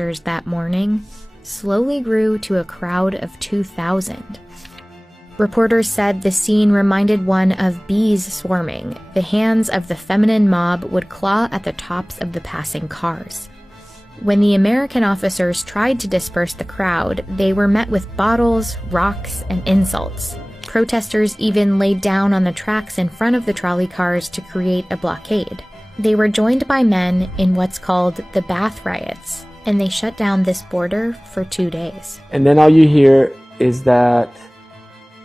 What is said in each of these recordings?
protesters that morning slowly grew to a crowd of 2,000. Reporters said the scene reminded one of bees swarming. The hands of the feminine mob would claw at the tops of the passing cars. When the American officers tried to disperse the crowd, they were met with bottles, rocks, and insults. Protesters even laid down on the tracks in front of the trolley cars to create a blockade. They were joined by men in what's called the Bath Riots, and they shut down this border for 2 days. And then all you hear is that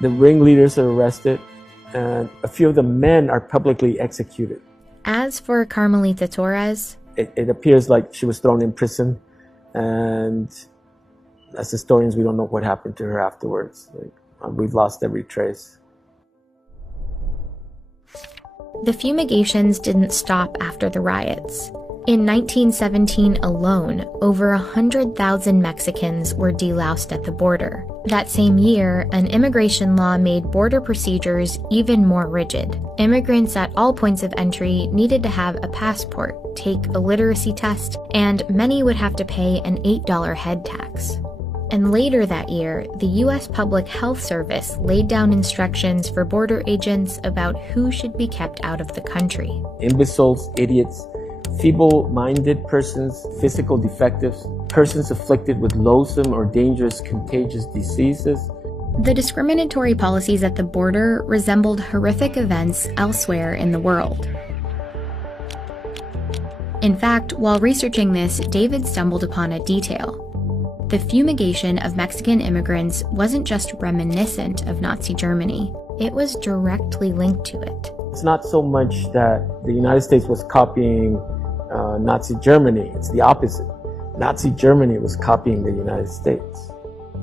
the ringleaders are arrested, and a few of the men are publicly executed. As for Carmelita Torres, it appears like she was thrown in prison, and as historians, we don't know what happened to her afterwards. We've lost every trace. The fumigations didn't stop after the riots. In 1917 alone, over 100,000 Mexicans were deloused at the border. That same year, an immigration law made border procedures even more rigid. Immigrants at all points of entry needed to have a passport, take a literacy test, and many would have to pay an $8 head tax. And later that year, the U.S. Public Health Service laid down instructions for border agents about who should be kept out of the country. Imbeciles, idiots, feeble-minded persons, physical defectives, persons afflicted with loathsome or dangerous contagious diseases. The discriminatory policies at the border resembled horrific events elsewhere in the world. In fact, while researching this, David stumbled upon a detail. The fumigation of Mexican immigrants wasn't just reminiscent of Nazi Germany, it was directly linked to it. It's not so much that the United States was copying Nazi Germany, it's the opposite. Nazi Germany was copying the United States.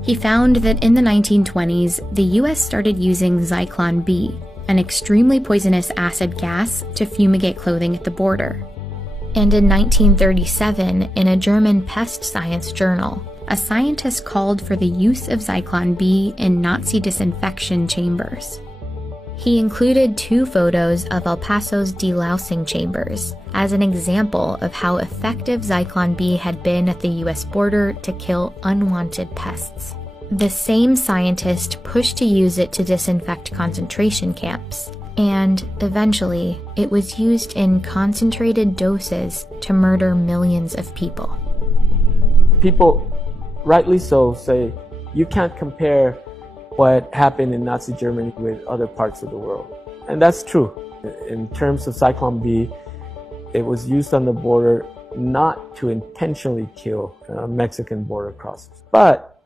He found that in the 1920s, the US started using Zyklon B, an extremely poisonous acid gas, to fumigate clothing at the border. And in 1937, in a German pest science journal, a scientist called for the use of Zyklon B in Nazi disinfection chambers. He included 2 photos of El Paso's delousing chambers as an example of how effective Zyklon B had been at the US border to kill unwanted pests. The same scientist pushed to use it to disinfect concentration camps, and eventually it was used in concentrated doses to murder millions of people. People, rightly so, say you can't compare what happened in Nazi Germany with other parts of the world. And that's true. In terms of Zyklon B, it was used on the border not to intentionally kill Mexican border crossers. But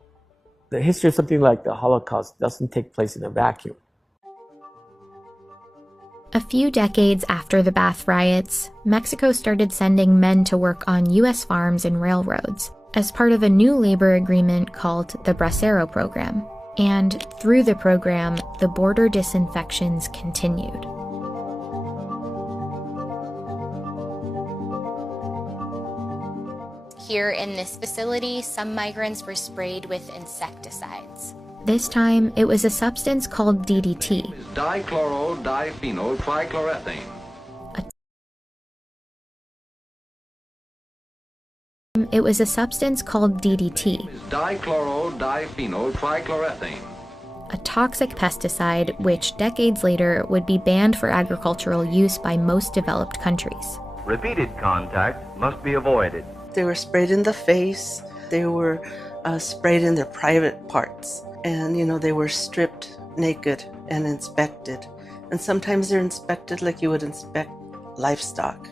the history of something like the Holocaust doesn't take place in a vacuum. A few decades after the Bath Riots, Mexico started sending men to work on U.S. farms and railroads as part of a new labor agreement called the Bracero Program. And through the program, the border disinfections continued. Here in this facility, some migrants were sprayed with insecticides. This time, it was a substance called DDT. Dichloro-diphenyl-trichloroethane. It was a substance called DDT. Dichloro-diphenyl-trichloroethane. A toxic pesticide which decades later would be banned for agricultural use by most developed countries. Repeated contact must be avoided. They were sprayed in the face, they were sprayed in their private parts, and they were stripped naked and inspected. And sometimes they're inspected like you would inspect livestock.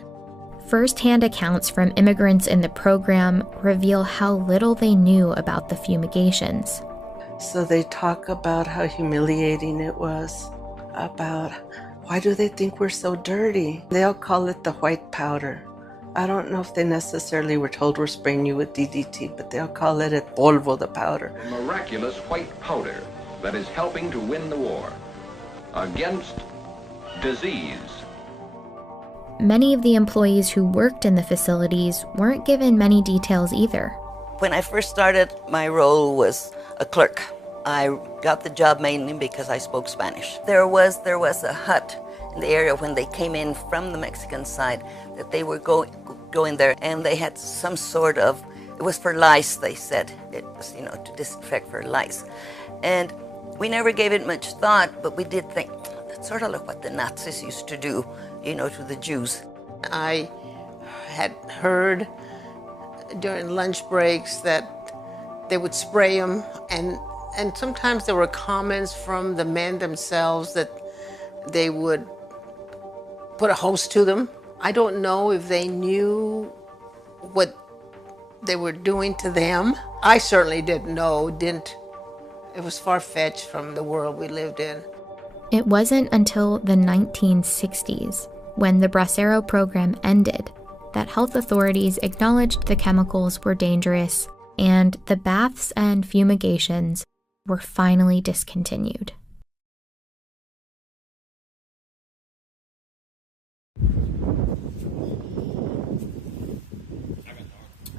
First-hand accounts from immigrants in the program reveal how little they knew about the fumigations. So they talk about how humiliating it was, about why do they think we're so dirty? They all call it the white powder. I don't know if they necessarily were told we're spraying you with DDT, but they'll call it polvo, the powder. A miraculous white powder that is helping to win the war against disease. Many of the employees who worked in the facilities weren't given many details either. When I first started, my role was a clerk. I got the job mainly because I spoke Spanish. There was a hut in the area when they came in from the Mexican side that they were going there, and they had some sort of It was for lice, they said. It was, to disinfect for lice. And we never gave it much thought, but we did think, that's sort of like what the Nazis used to do, to the Jews. I had heard during lunch breaks that they would spray them, and sometimes there were comments from the men themselves that they would put a hose to them. I don't know if they knew what they were doing to them. I certainly didn't know, it was far-fetched from the world we lived in. It wasn't until the 1960s, when the Bracero program ended, that health authorities acknowledged the chemicals were dangerous and the baths and fumigations were finally discontinued.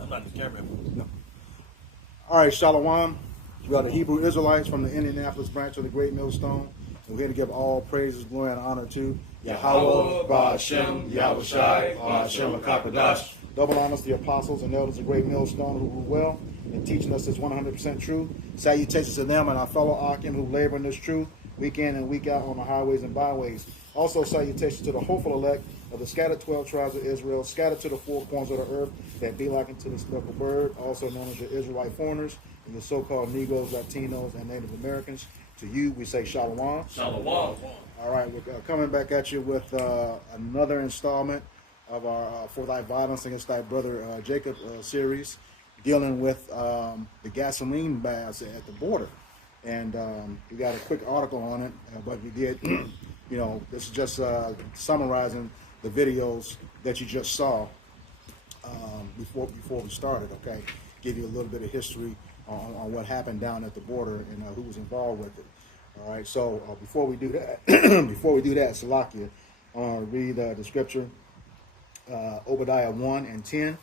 I'm not the cameraman. No. All right, Shalom. We are the Hebrew Israelites from the Indianapolis branch of the Great Millstone. And we're here to give all praises, glory, and honor to Yahweh, Ba'ashem, Yahushai, Ba'ashem, HaKadosh. Double honors to the apostles and elders of Great Millstone who rule well and teaching us this 100% truth. Salutations to them and our fellow Akim who labor in this truth week in and week out on the highways and byways. Also salutations to the hopeful elect of the scattered 12 tribes of Israel, scattered to the four corners of the earth, that be like unto the speckled bird, also known as the Israelite foreigners, and the so-called Negroes, Latinos, and Native Americans. To you, we say Shalom. Shalom. All right, we're coming back at you with another installment of our For Thy Violence Against Thy Brother Jacob series, dealing with the gasoline baths at the border. And we got a quick article on it, but we did, this is just summarizing the videos that you just saw before we started, okay? Give you a little bit of history on what happened down at the border and who was involved with it. All right, so before we do that, Salakia, I want to read the scripture, Obadiah 1 and 10.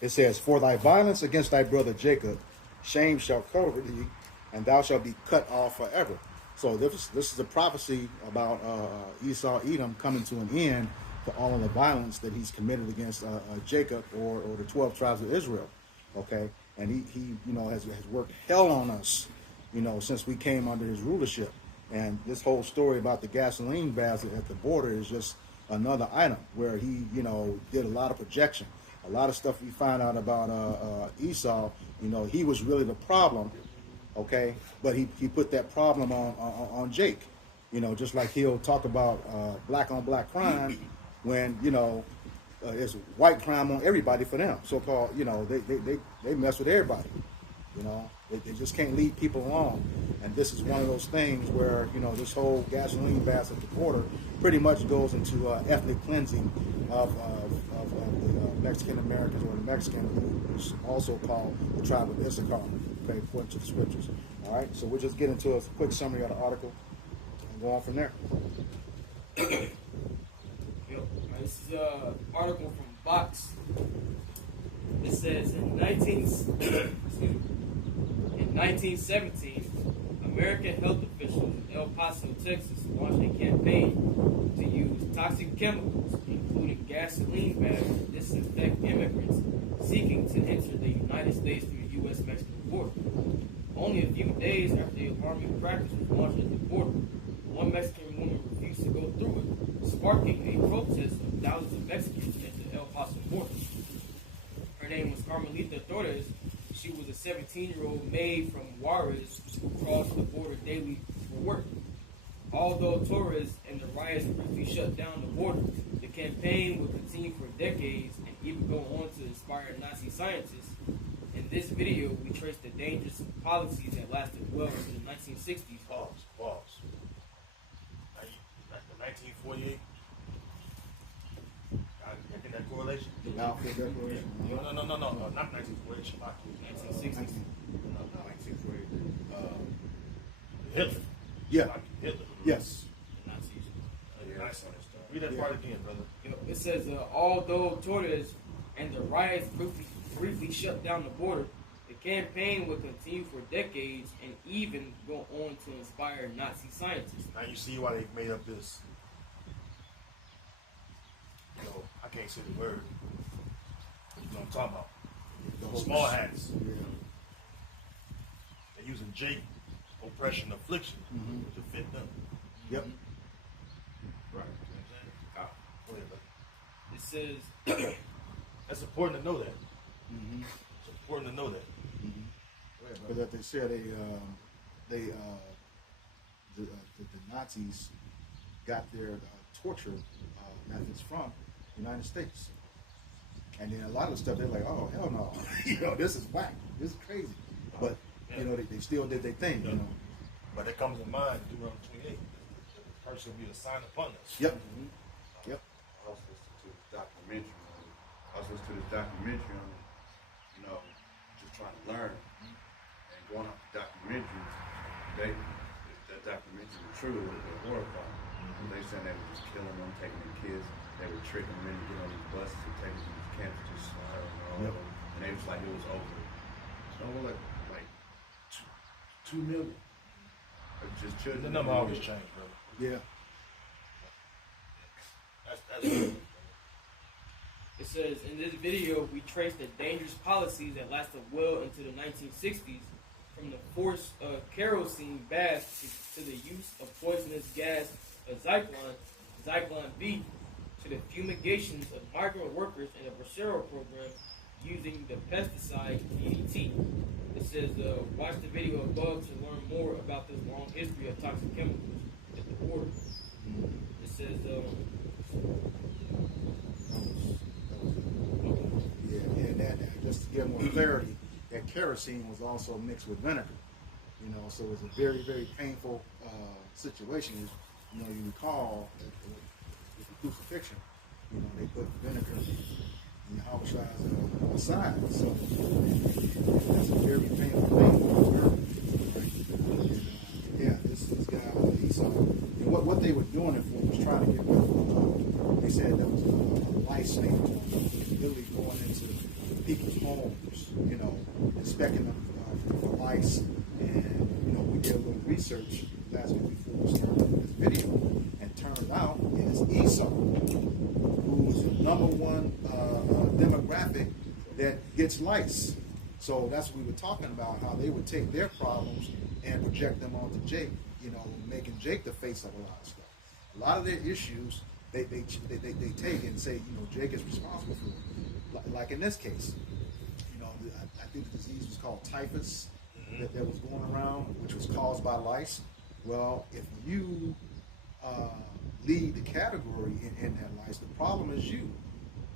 It says, "For thy violence against thy brother Jacob, shame shall cover thee, and thou shalt be cut off forever." So this is a prophecy about Esau, Edom coming to an end for all of the violence that he's committed against Jacob or the 12 tribes of Israel. Okay, and he has worked hell on us, since we came under his rulership. And this whole story about the gasoline baths at the border is just another item where he, did a lot of projection. A lot of stuff we find out about Esau, he was really the problem, okay? But he put that problem on Jake, just like he'll talk about black on black crime when, it's white crime on everybody for them. So-called, they mess with everybody, They just can't lead people along. And this is one of those things where, this whole gasoline baths at the border pretty much goes into ethnic cleansing of the Mexican Americans, or the Mexican, who's also called the tribe of Issachar, okay, according to the scriptures. All right, so we'll just get into a quick summary of the article and go on from there. This is an article from Vox. It says in 1917, American health officials in El Paso, Texas, launched a campaign to use toxic chemicals, including gasoline baths, to disinfect immigrants seeking to enter the United States through the U.S.-Mexican border. Only a few days after the alarming practice was launched at the border, one Mexican woman refused to go through it, sparking a protest of thousands of Mexicans at the El Paso border. Her name was Carmelita Torres. She was a 17-year-old maid from Juarez who crossed the border daily for work. Although Torres and the riots briefly shut down the border, the campaign would continue for decades and even go on to inspire Nazi scientists. In this video, we trace the dangerous policies that lasted well into the 1960s. Pause. That's the 1948. I think that correlation. Now for declaration. No, not 1948. 1960s. No, 1948. Hitler. Yeah. Hitler. Yes. Nazis. Read that part again, brother. It says, although Torres and the riots briefly shut down the border, the campaign would continue for decades and even go on to inspire Nazi scientists. Now you see why they made up this. I can't say the word. You know what I'm talking about. The small hats. Yeah. They're using Jake, oppression, affliction to fit them. Yep. Right. Go ahead, buddy. It says that's important to know that. It's important to know that. Because they said the Nazis got their torture methods from the United States, and then a lot of the stuff they're like, oh hell no, you know, this is whack, this is crazy, but you know they still did their thing, you know. But it comes to mind, Deuteronomy 28, the curse will be a sign upon us. Yep. Yep. I was listening to this documentary on it, you know, just trying to learn. And going off the documentary, that documentary was true, it was horrifying. They said they were just killing them, taking their kids, they were tricking them into getting on these buses and taking them to these camps, just slaughtering them all over. And they was like, it was over. So like 2 million. Just children. The number always change, brother. Yeah. That's good. It says, in this video, we trace the dangerous policies that lasted well into the 1960s, from the forced kerosene baths to the use of poisonous gas Zyklon B, to the fumigations of migrant workers in the Bracero program using the pesticide DDT. It says, watch the video above to learn more about this long history of toxic chemicals at the border. It says, and that, just to give more clarity, that kerosene was also mixed with vinegar. You know, so it was a very, very painful situation. You know, you recall with the crucifixion, you know, they put vinegar in the house on the side. So that's a very painful thing. Right? And, this guy, Esau, and what they were doing it for was trying to get rid of, they said that was a lice snake, literally going into people's homes, you know, inspecting them for lice. And, you know, we did a little research last week before we started this video, and turned out it's Esau, who's the #1 demographic that gets lice. So that's what we were talking about, how they would take their problems and project them onto Jake, you know, making Jake the face of a lot of stuff. A lot of their issues, they take and say, you know, Jake is responsible for it. Like in this case, you know, I think the disease was called typhus that was going around, which was caused by lice. Well, if you lead the category in that lice, the problem is you.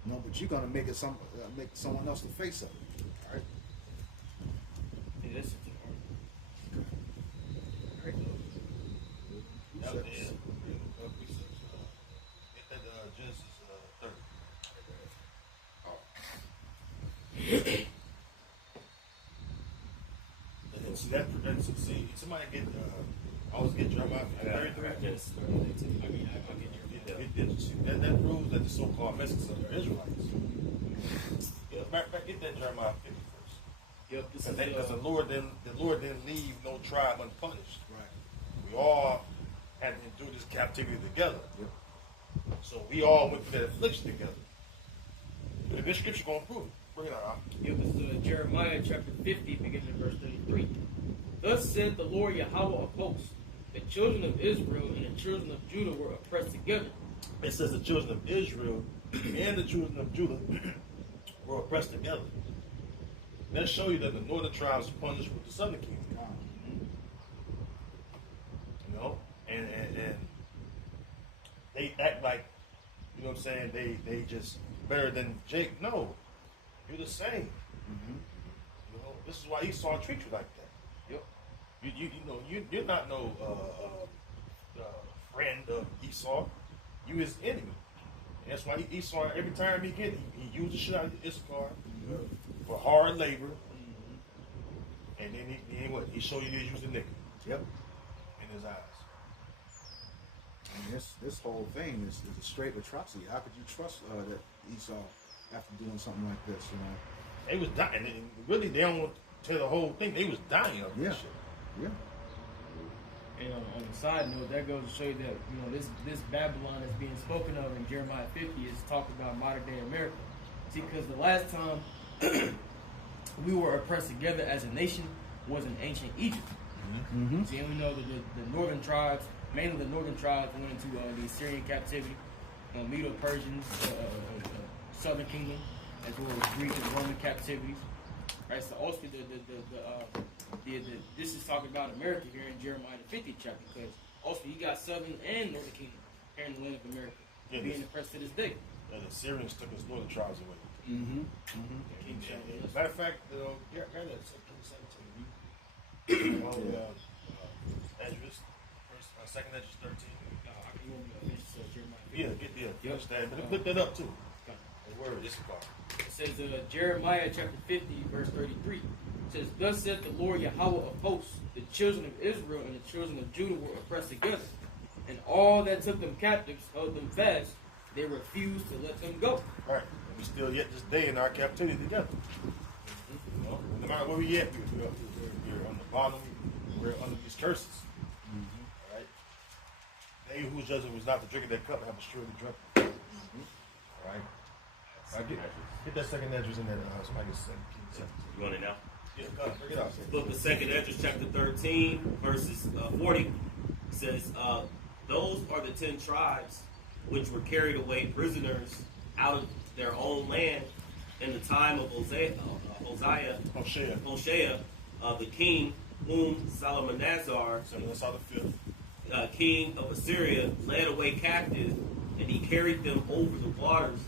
No, but you're gonna make it make someone else the face of it. All right. Yeah, that's That was it. Get that Genesis 30. And see that see somebody get I always get Jeremiah 33. Yes, that proves that the so-called Mexicans are Israelites. Get that Jeremiah 50 first. Yep, because the Lord didn't leave no tribe unpunished. Right. We all had to endure this captivity together. Yep. So we all went through that affliction together. But this scripture gonna prove it. Bring it out. Yep, it's Jeremiah chapter 50, beginning in verse 33. Thus said the Lord Yahweh of hosts, the children of Israel and the children of Judah were oppressed together. It says the children of Israel and the children of Judah were oppressed together. Let's show you that the northern tribes were punished with the southern kingdom. You know, and they act like, you know what I'm saying, they just better than Jake. No, you're the same. You know, this is why Esau treats you like that. Yep. You know, you're not no friend of Esau. You his enemy. And that's why Esau, every time he uses shit out of Issachar for hard labor. And then he show you he's using nickel. Yep. In his eyes. I mean, this whole thing is a straight atrocity. How could you trust that Esau after doing something like this? You know, they was dying. And really, they don't want to tell the whole thing. They was dying of this shit. Yeah. And on the side note, that goes to show you that, you know, this Babylon that's being spoken of in Jeremiah 50 is talking about modern day America. See, because the last time we were oppressed together as a nation was in ancient Egypt. Mm-hmm. See, and we know that the northern tribes, mainly the northern tribes, went into the Assyrian captivity, Medo-Persians, Southern Kingdom, as well as Greek and Roman captivities. Right. So also this is talking about America here in Jeremiah the 50th chapter, because also you got Southern and Northern Kingdom here in the land of America being oppressed to this day. The Assyrians took his northern tribes away. Mm-hmm. Matter of fact, Ezra, second Ezra 13. Finish that. But put that up too. The word Issachar. It says Jeremiah chapter 50, verse 33. It says, "Thus saith the Lord Yahweh of hosts, the children of Israel and the children of Judah were oppressed together, and all that took them captives held them fast. They refused to let them go." Right. And we still yet this day in our captivity together. You know, no matter where we at, we're on the bottom. We're under these curses. All right. They whose judgment was not to drink of that cup have assuredly drunk. All right. Get that second address in there. Somebody get second. You want it now? Yeah, go ahead. Bring it out. Book of 2nd Ezra, chapter 13, verses 40, says, "Those are the 10 tribes which were carried away prisoners out of their own land in the time of Hoshea, the king, whom Salmanasar, king of Assyria, led away captive, and he carried them over the waters,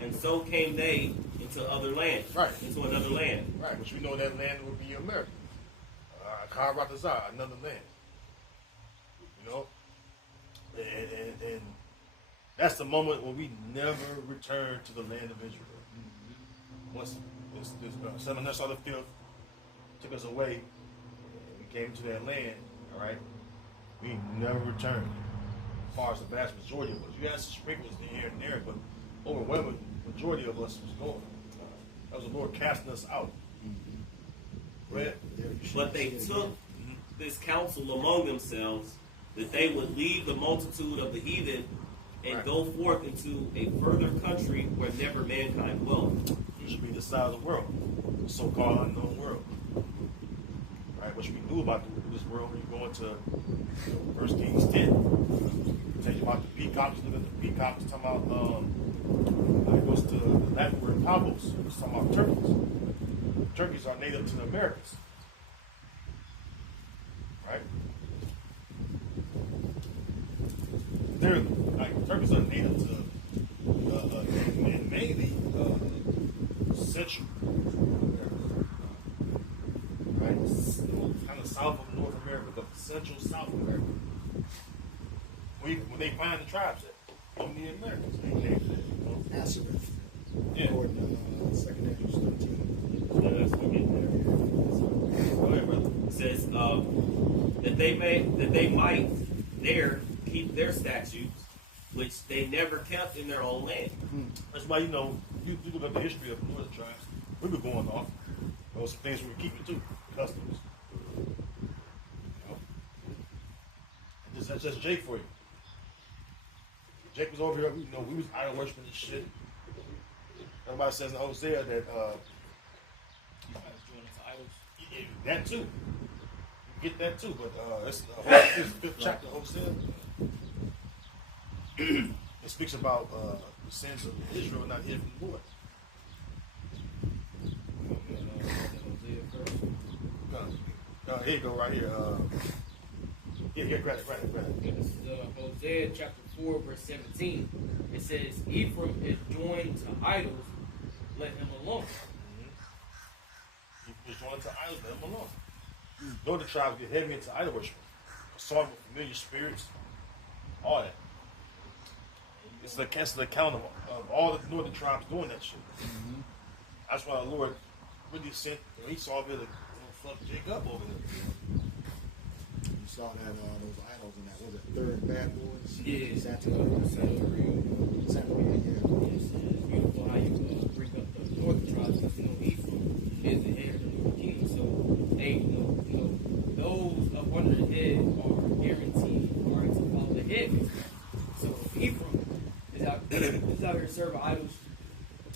and so came they into other land." Right. Into another land. Right, which we know that land would be America. Karatazar, another land. You know? And that's the moment when we never return to the land of Israel. Once Salmanasar the fifth took us away, and we came to that land, all right, we never returned. As far as the vast majority of us. You had some sprinkles here and there, but overwhelming majority of us was gone. That was the Lord casting us out. But they took this counsel among themselves that they would leave the multitude of the heathen and go forth into a further country where never mankind dwelt. It should be the side of the world, the so-called unknown world. Right, which we knew about this world when you go into 1 Kings 10. Tell you about the peacocks. Look at the peacocks. Talking about it goes to the Latin word pavos. It's talking about turkeys. Turkeys are native to the Americas. Right? Turkeys are native to and mainly Central America. Right? Kind of south of North America, but Central South America. When they find the tribes at, in the Americas, they named it. Nazareth. Yeah. According to 2nd Ezra 13. Yeah, that's what we get there. Go ahead, brother. It says that they might there keep their statutes, which they never kept in their own land. That's why, you look at the history of the northern tribes, we were going off. There were some things we were keeping too, customs. You know? That's just Jake for you. Jake was over here, we was idol worshiping and shit. Everybody says in Hosea that that too. You get that too, but it's the 5th chapter of Hosea. It speaks about the sins of Israel not hid from the Lord. Here you go, right here. Grab it. This is Hosea chapter 4, verse 17. It says, "Ephraim is joined to idols, let him alone." Ephraim is joined to idols, let him alone. Northern tribes get heavy into idol worship, assault with familiar spirits, all that. It's the account of all the northern tribes doing that shit. That's why the Lord really sent, he saw a bit of fuck Jacob over there. You saw that those idols in that, was it Third Bad Boys? Yeah. Santeria, yeah. It's beautiful how you bring up the northern tribes, because Ephraim is the head of the northern kingdom, so they, those up under the head are guaranteed to follow the head. So if Ephraim is out here serving idols,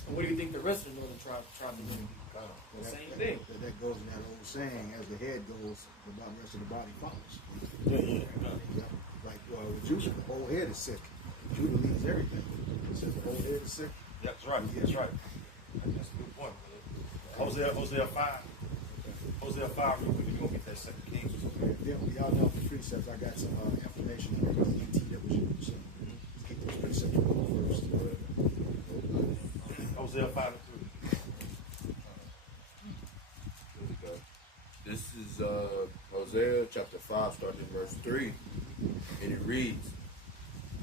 And what do you think the rest of the northern tribes tried to do? Same thing. That goes in that old saying, as the head goes, the rest of the body follows. Yeah. Like with Judah, the whole head is sick. Judah leads everything. It says the whole head is sick. Yeah, that's right. That's right. That's a good point, brother. Hosea 5. Hosea 5, real quick, we're going to get that 2 Kings or something. Yeah, y'all know the precepts. I got some information on the ET that was used. So keep those precepts rolling first. Hosea 5 and 3. This is Hosea chapter 5, starting in verse 3. And it reads,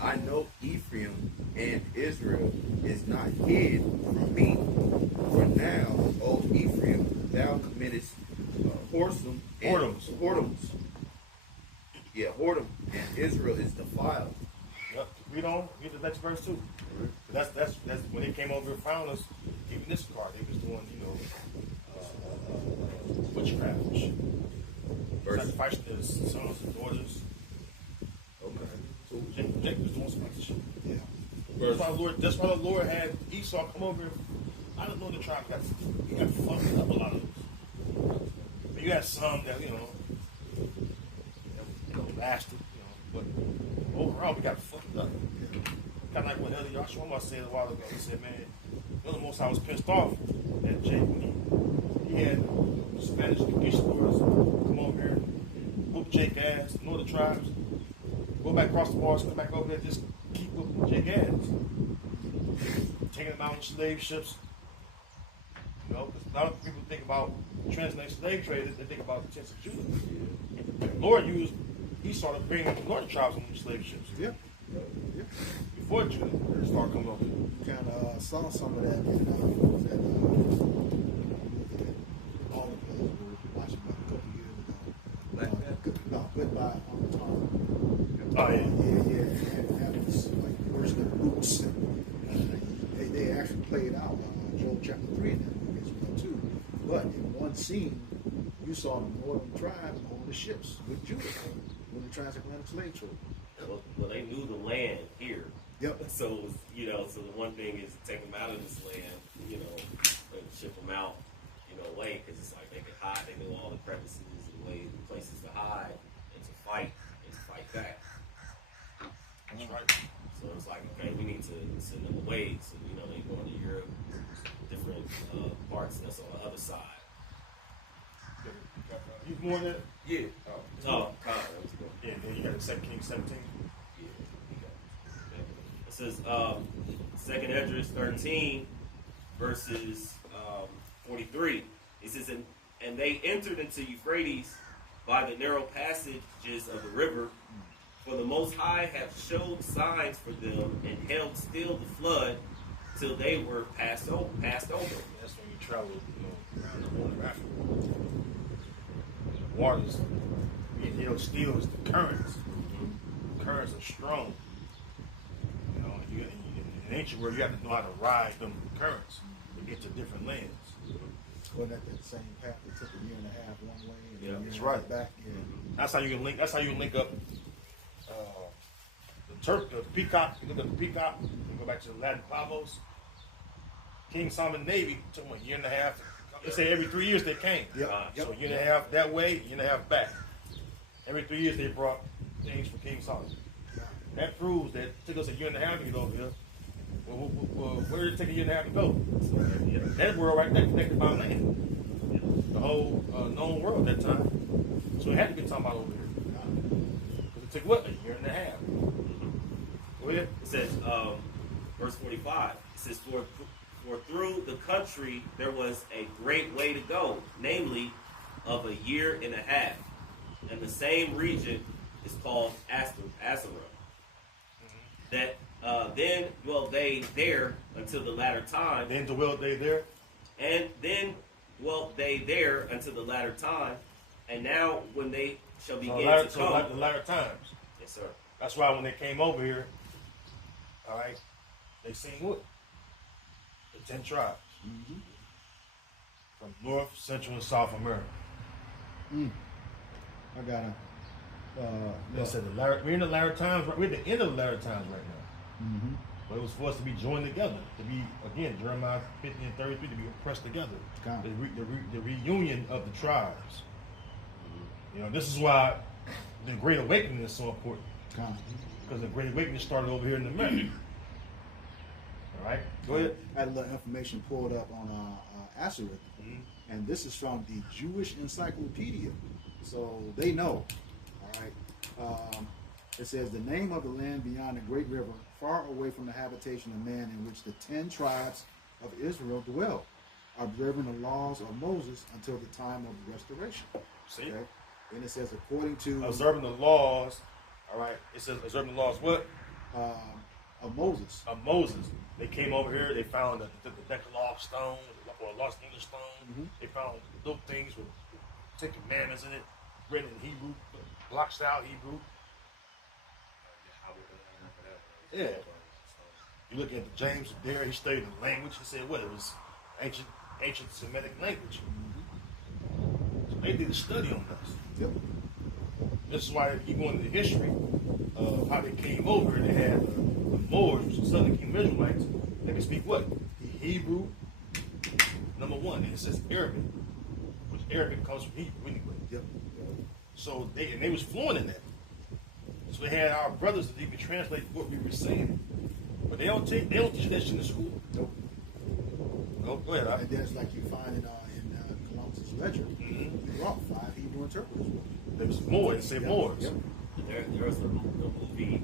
I know Ephraim and Israel is not hid from me. For now, O Ephraim, thou committest whoredom and whoredoms. Yeah, whoredom, and Israel is defiled. Yep. Read on. Read the next verse too. That's when they came over and found us. Even this car, they was doing, witchcraft. Sacrificing their sons and daughters. Okay. Jacob was doing some other shit. Yeah. That's why the Lord had Esau come over. I don't know the tribe he got fucked up a lot of those. But you had some that lasted, but overall we got fucked up. Kind of like what Elder Yahshua said a while ago. He said, man, the most I was pissed off at Jacob. He had Spanish conquistadors come over here, whoop Jake ass, know the tribes, go back across the bars, come back over there, just keep whooping Jake ass. Taking them out on slave ships. Because a lot of people think about transatlantic slave trade, they think about the tents of Judah. The Lord used Esau to bring the northern tribes on these slave ships. Yeah. Before Judah started coming over. Kind of saw some of that in all of us were watching about a couple years ago. No, Goodbye on the Time. Oh, yeah. And that was like worse than Boots. They actually played out Joel chapter 3 in that movie as well too. But in one scene, you saw the northern tribes on the ships with Judah when the transatlantic slave trade. Well, they knew the land here. Yep. So, so the one thing is to take them out of this land, and ship them out, away, because it's like they could hide, they knew all the crevices and places to hide, and to fight back. That's right. So it's like, okay, we need to send them away, so, they go into Europe, different parts that's on the other side. You more than that? Yeah. Oh, God. Yeah, then you got the 2 Kings 17. It says, 2nd Esdras 13, verses 43. It says, and they entered into Euphrates by the narrow passages of the river, for the Most High hath showed signs for them, and held still the flood till they were passed over. That's when you travel, around the Horn of Africa. The waters, still is the currents. The currents are strong. In ancient world, you have to know how to ride them currents to get to different lands. Wasn't that the same path that took a year and a half one way and a year that's and a right. half back? Yeah. That's how you can link. That's how you link up the peacock. You look at the peacock. You go back to the Latin Pavos. King Solomon Navy took them a year and a half. They say every 3 years they came. Yep. So a year and a half that way, a year and a half back. Every 3 years they brought things for King Solomon. That proves that it took us a year and a half to get over here. Well, where did it take a year and a half to go? So, that world right there connected by land. The whole known world at that time. So it had to be talking about over here. Because it took what? A year and a half. Go ahead. It says, verse 45, it says, for through the country there was a great way to go, namely of a year and a half. And the same region is called Asura. That then dwelt they there until the latter time. Then dwelt they there? And then dwelt they there until the latter time. And now when they shall begin to come. Like the latter times. Yes, sir. That's why when they came over here, all right, they seen what? The 10 tribes. Mm-hmm. From North, Central, and South America. I got a. They said we're in the latter times. We're at the end of the latter times right now. Mm-hmm. But it was for us to be joined together, to be, again, Jeremiah 50 and 33, to be pressed together. The reunion of the tribes. You know, this is why the Great Awakening is so important. Because the Great Awakening started over here in America. All right, go ahead. I had a little information pulled up on Asherith, and this is from the Jewish Encyclopedia, so they know. All right, it says the name of the land beyond the great river, far away from the habitation of man, in which the 10 tribes of Israel dwell, observing the laws of Moses until the time of restoration. See, okay? And it says according to observing the laws. All right, it says observing the laws. What? Of Moses. Of Moses. They came over here. They found the Decalogue stone or a lost English stone. They found little things with 10 commandments in it, written in Hebrew, block style Hebrew. Yeah. You look at the James there. He studied the language. He said what? It was ancient Semitic language. So they did a study on us. Yep. This is why you go into the history of how they came over. They had the Moors, which was Southern Kingdom Israelites. They could speak what? The Hebrew, number one. And it says Arabic, which Arabic comes from Hebrew anyway. Yep. So they was fluent in that. So they had our brothers that even translate what we were saying. But they don't teach that shit in school. Nope. No, go ahead. And that's like you find in Columbus's ledger. He brought 5 Hebrew interpreters. There was more. It said Moors. Yep. There was a movie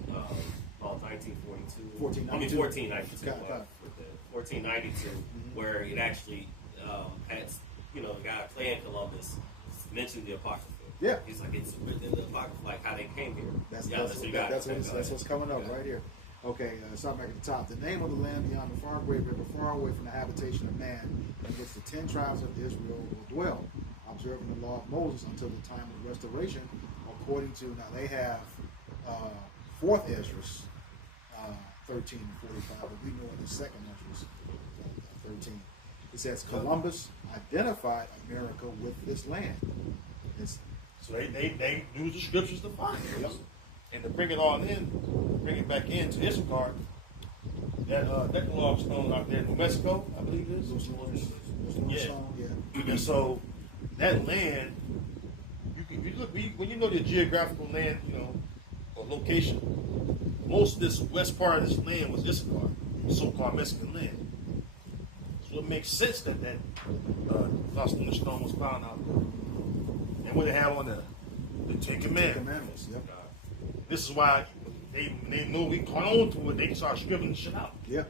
called 1942. 1492. I mean 1492. 1492, where it actually had, the guy playing Columbus mentioned the Apocrypha. Yeah. He's like, it's written in the Apocrypha, like how they came here. That's what's coming up right here. Okay, start back at the top. The name of the land beyond the far great river, far away from the habitation of man, in which the 10 tribes of Israel will dwell, observing the law of Moses until the time of restoration, according to, now they have 4th Esdras, 13 and 45, but we know in the 2nd Esdras, 13. It says Columbus identified America with this land. So they use the scriptures to find it. Yep. And to bring it all in, bring it back into Issachar, that Decalogue stone out there in New Mexico, I believe it is. Yeah. And so that land, you look when you know the geographical land, or location. Most of this west part of this land was Issachar, so-called Mexican land. So it makes sense that lost English stone was found out there. And what they have on the 10 Commandments. Yep. This is why they know we caught on to it. They start scribbling shit out. Yeah.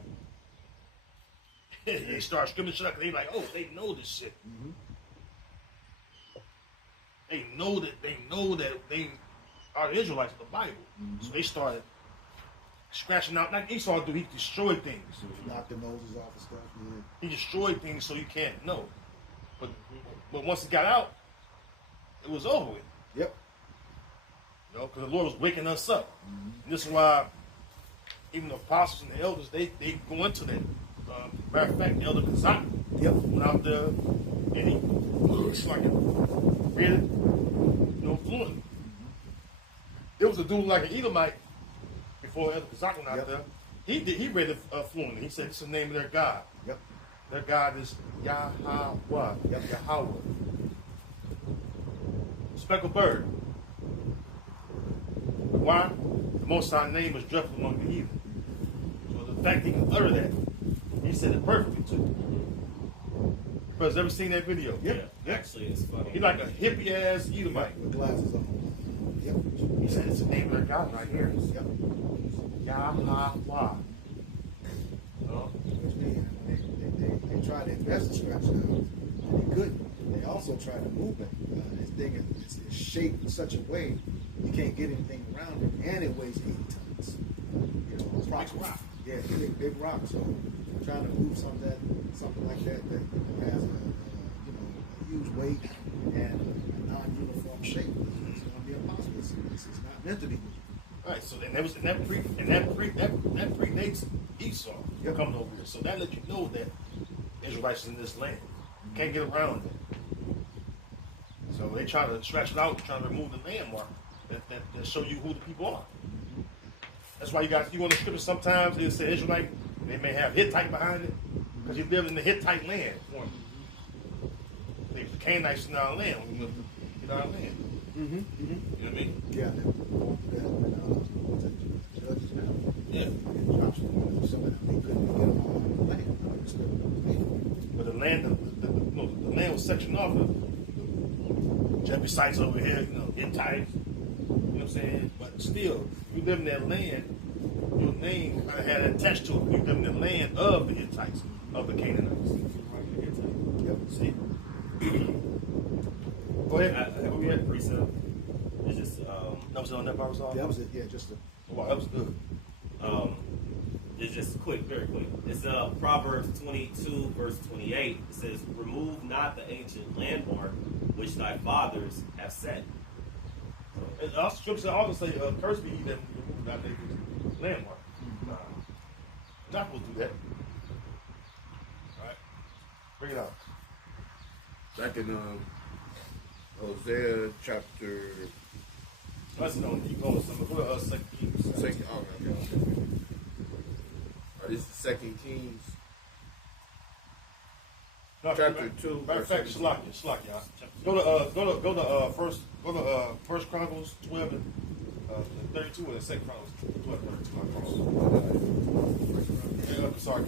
They start scribbling shit out because they like, oh, they know this shit. They know that they are the Israelites of the Bible. So they started scratching out like Esau do. He destroyed things. Knocked the Moses off and stuff. Yeah. He destroyed things so you can't know. But once it got out, it was over with. Yep. Because the Lord was waking us up. And this is why even the apostles and the elders, they go into that. Matter of fact, Elder Kazak went out there and he looks like read it, fluent. There was a dude like an Edomite before Elder Kazak went out there. He read it fluently. He said it's the name of their God. Yep. Their God is Yahweh. Yahweh. Speckled bird. Why? The Most High name is dreadful among the heathen. So the fact he can utter that, he said it perfectly too. Brothers, ever seen that video? Yeah. Actually, it's funny. He like a hippie ass Edomite with glasses on. Yep. He said it's the name of their God right here. Yep. Yahweh. They tried to invest the scratch out, and they couldn't. They also tried to move it. This thing is shaped in such a way you can't get anything around it, and it weighs 80 tons. It's rock. Yeah, big rock. So trying to move something like that has a huge weight and a non-uniform shape. It's going to be impossible. It's not meant to be. All right. So then that predates Esau coming over here. So that lets you know that Israelites in this land. You can't get around it. So they try to stretch it out, trying to remove the landmark that show you who the people are. That's why you go in the scripture sometimes, it says Israelite, they may have Hittite behind it, because he lived in the Hittite land. They was the Canaanites in our land, when we lived in our land. You know what I mean? Yeah. Judges now. Yeah. Some of them, they couldn't get them on the land. But the land, the land was sectioned off. The Jebusites over here, Hittites. You know what I'm saying? But still, if you live in that land, your name kind of had attached to it. You live in the land of the Hittites, of the Canaanites. Yep. See? Go ahead. We had a precept. It's just that was on that part was all. That was it. Yeah, just. Wow, that was good. It's just quick, very quick. It's Proverbs 22, verse 28. It says, "Remove not the ancient landmark which thy fathers have set." And also, scripture also say, "Curse be ye that remove not the ancient landmark." Not supposed to do that. All right, bring it out. Back in Hosea chapter. Let's know. Keep going. Some go to 2 Kings. Okay. This is 2 Kings. No, chapter 2. Matter of fact, Slakia. Go to First Chronicles 12 and 32, and Second Chronicles 12 and 32. Sorry.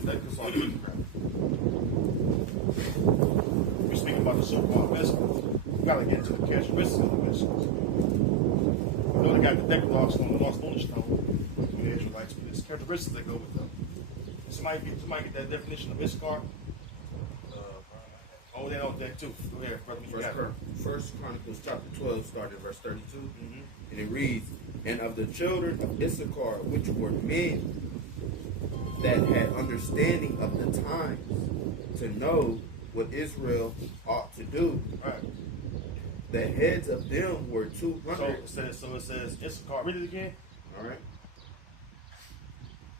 We're speaking about the so-called vessels. We gotta get into the characteristics of the vessels. They got the Decalogues on the Lost Stone with the Israelites, but there's characteristics that go with them. Somebody get that definition of Issachar. Oh, they on deck too. Go ahead, brother. First Chronicles chapter 12, starting verse 32, and it reads, "And of the children of Issachar, which were men that had understanding of the times, to know what Israel ought to do, the heads of them were 200." So it says Issachar. Read it again. All right.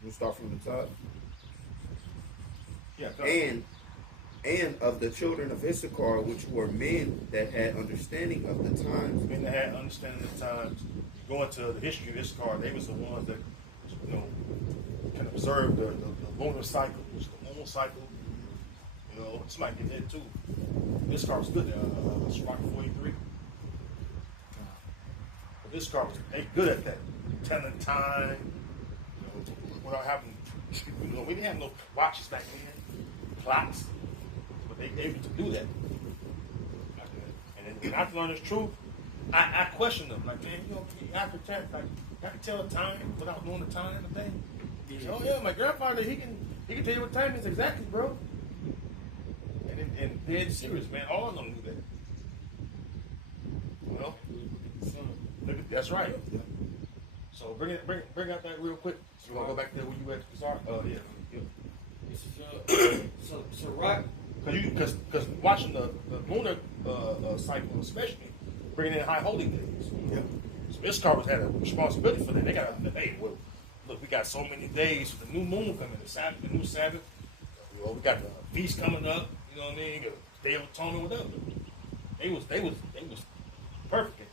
We'll start from the top. Yeah. And of the children of Issachar, which were men that had understanding of the times. Men that had understanding of the times. Going to the history of Issachar, they was the ones that, can observe the lunar cycle, which is the moon cycle. Somebody get that too. Issachar was good. Sirach 43. But Issachar was good at that. Telling time. Without having, we didn't have no watches back then, clocks. They able to do that. And then when I learn this truth, I question them. Like, man, I can tell the time without knowing the time and the thing. Oh yeah, my grandfather, he can tell you what time it is exactly, bro. And dead serious, man. All of them knew that. That's right. So bring out that real quick. So we're gonna go back there where you at, Kazar? Yeah. So Rock. Because watching the lunar cycle, especially, bringing in high holy days. Yeah. So Issachar had a responsibility for that. They got look, we got so many days for the new moon coming, the new Sabbath. We got the feast coming up. You know what I mean? The Day of Atonement, whatever. They was perfect at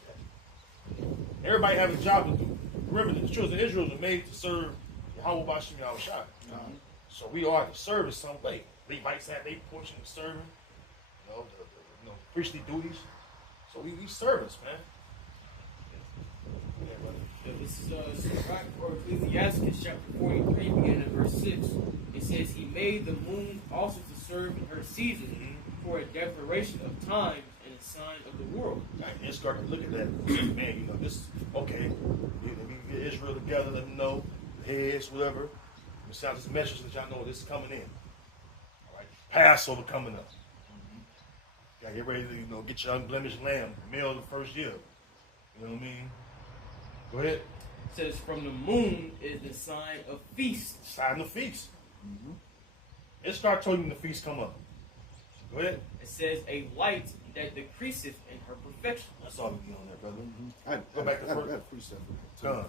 that. Everybody had a job to do. Remember, the children of Israel were made to serve Yahweh Bashim Yahweh Shai. So we are to serve in some way. Levites had their portion of serving, the priestly duties. So we service, man. This is Ecclesiastes chapter 43, beginning at verse 6. It says, "He made the moon also to serve in her season for a declaration of times and a sign of the world." Right. And start to look at that. Man, this okay. We get Israel together, let them know the heads, whatever. It sounds this message that y'all know this is coming in. Passover coming up. Gotta get ready to get your unblemished lamb, male of the first year. You know what I mean? Go ahead. It says, "From the moon is the sign of feast." Sign of feast. It start telling you the feast come up. Go ahead. It says, "A light that decreaseth in her perfection." That's all we get on there, brother. Go back to first precept. Come.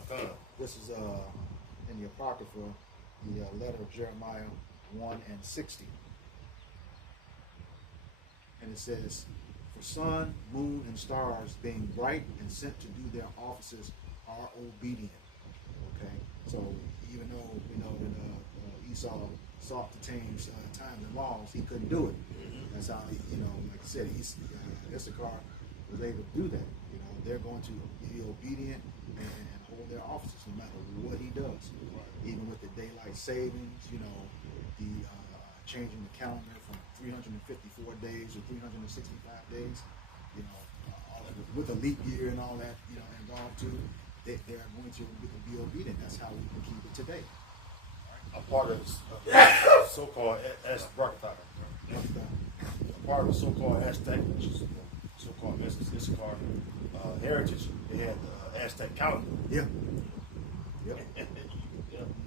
This is in the Apocrypha, the letter of Jeremiah 1:60. And it says, "For sun, moon, and stars, being bright and sent to do their offices, are obedient." Okay? So even though we know that Esau sought to change times and laws, he couldn't do it. That's how, like I said, Issachar was able to do that. They're going to be obedient and hold their offices no matter what he does. Even with the daylight savings, the changing the calendar from 354 days to 365 days, all that, with the leap year and all that, involved too, they're going to be obedient. That's how we can keep it today. A part of so-called Aztec, a part of the so-called Aztec, which is so-called Issachar heritage, they had the Aztec calendar. Yeah. Yep.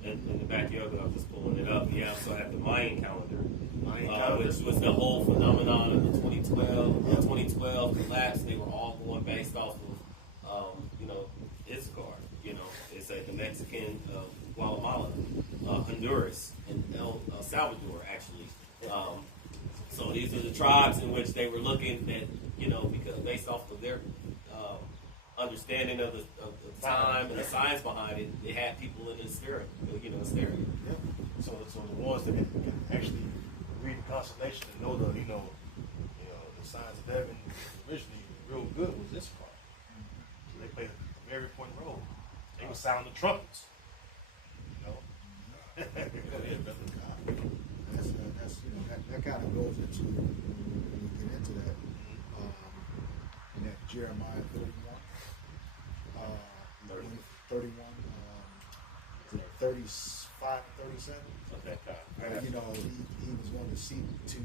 In the backyard, I was just pulling it up. You also had the Mayan calendar, which was the whole phenomenon of the 2012. The 2012 collapse. They were all going based off of, Issachar. It's like the Mexican, Guatemala, Honduras, and El Salvador, actually. So these are the tribes in which they were looking at, because based off of their understanding of the time and the science behind it, they had people in hysteria, hysteria. Yep. So the ones that can actually read the constellation and know the signs of heaven originally real good was Issachar. So they played a very important role. They would sound the trumpets. Go ahead, brother. That kind of goes into, when you get into that, in that Jeremiah 31, 35, 37. Okay. He was going to seek to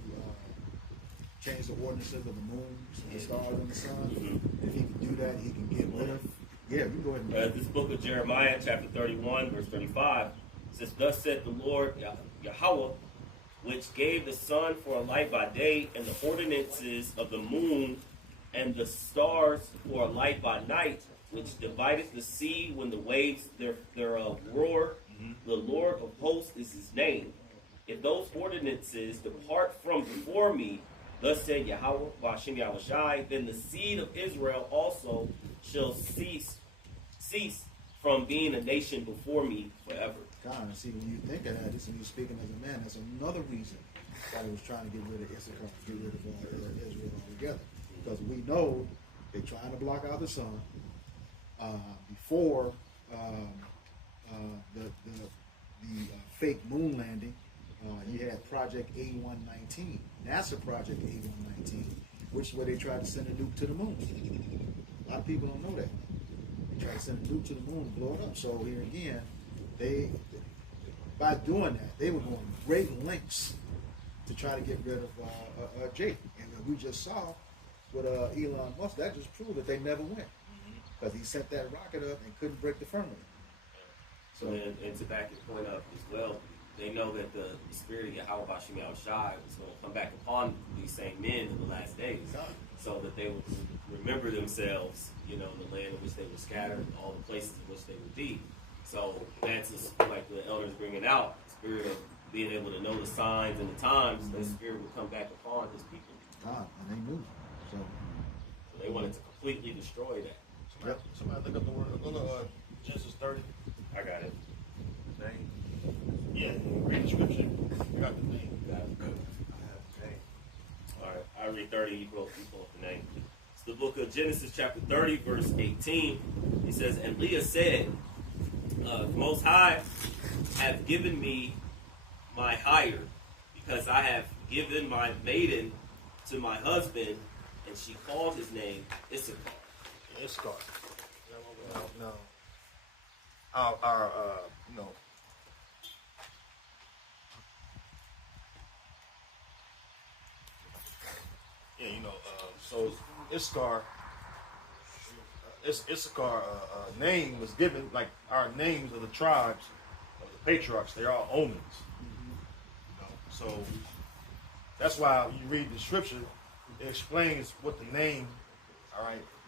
change the ordinances of the moons, the stars, and the sun. If he can do that, he can get rid of. Yeah, you can go ahead and read this book of Jeremiah, chapter 31, verse 35, says, "Thus said the Lord Yahweh, which gave the sun for a light by day, and the ordinances of the moon and the stars for a light by night, which divideth the sea when the waves thereof roar. The Lord of hosts is his name. If those ordinances depart from before me, thus said Yahweh, Ba'ashem Yahushai, then the seed of Israel also shall cease from being a nation before me forever." God, see, when you think of that, and you're speaking as a man, that's another reason why he was trying to get rid of Issachar, get rid of Israel altogether. Because we know they're trying to block out the sun before the fake moon landing. You had Project A119, NASA Project A119, which is where they tried to send a nuke to the moon. A lot of people don't know that. They tried to send a nuke to the moon and blow it up. So here again, by doing that, they were going great lengths to try to get rid of Jake. And we just saw with Elon Musk, that just proved that they never went. Because he sent that rocket up and couldn't break the firmament. So, and to back your point up as well, they know that the spirit of Yahweh Ba'ashem Yahushai is going to come back upon these same men in the last days, so that they would remember themselves, in the land in which they were scattered, all the places in which they would be. So that's like the elders bringing out, the spirit of being able to know the signs and the times. That spirit would come back upon his people. And they knew. So they wanted to completely destroy that. Somebody look up the word. Go to Genesis 30. I got it. Name. Yeah, read the scripture. I got the name. Got it. I have the name. All right, I read 30. You pull up the name. It's the book of Genesis, chapter 30, verse 18. He says, "And Leah said, the Most High have given me my hire, because I have given my maiden to my husband," and she called his name Issachar. Issachar. No. Our so Issachar name was given, like our names of the tribes of the patriarchs. They're all omens. So that's why when you read the scripture, it explains what the name,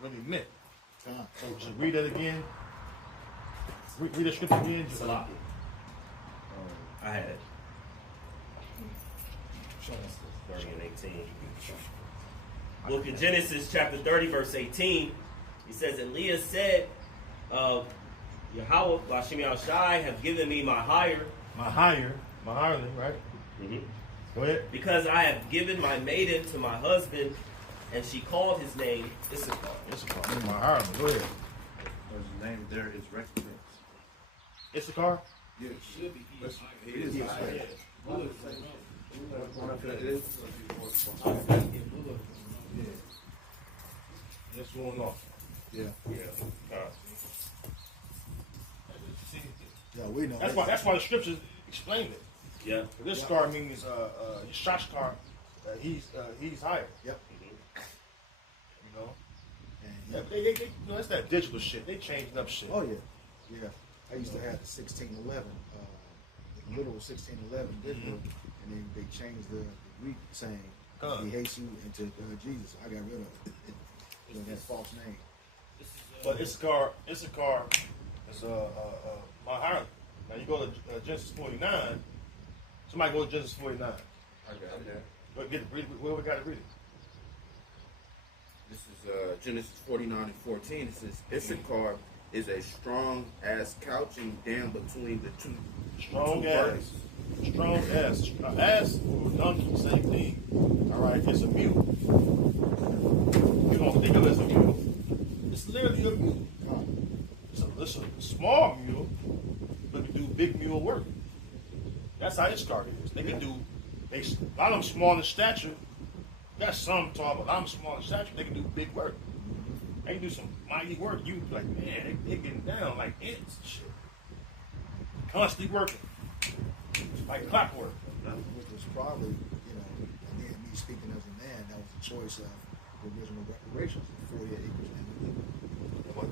really meant. So just read that again. Read the scripture again. Salaki. I had it. 30 and 18. Book of Genesis, chapter 30, verse 18. He says, "And Leah said, Yahweh, Bashim Yahushai, have given me my hireling, right? Mm-hmm. Go ahead. Because I have given my maiden to my husband, and she called his name Issachar. My hireling. Go ahead. His name there is recompense. Issachar? Yeah. Should be He is hired. That's going off. Yeah. Yeah, we know. That's why the scriptures explain it. Yeah. This scar means Shashkar. He's hired. Yep. You know. And they you know, that's that digital shit. They changing up shit. Oh yeah. I used to have the 1611, the literal 1611 digital, and then they changed the Greek saying Yesu into Jesus. I got rid of it. That false name. But Issachar is my hireling. Now you go to Genesis 49. Somebody go to Genesis 49. I got it. Go get it. Whoever got it, read it. This is Genesis 49 and 14. It says, Issachar is a strong ass couching down between the two. Strong ass. Strong ass. Ass or donkey, same thing. All right, it's a mule. You don't think of it as a mule. It's literally a mule. It's a small mule, but can do big mule work. That's how Issachar is. They can do, a lot of them small in stature. Got some tall, but a lot of them small in stature. They can do big work. They can do some mighty work. You be like, man, they getting down like ants and shit. Constantly working. Like clockwork. Which was probably, again, me speaking as a man, that was a choice of the original reparations, 48 acres and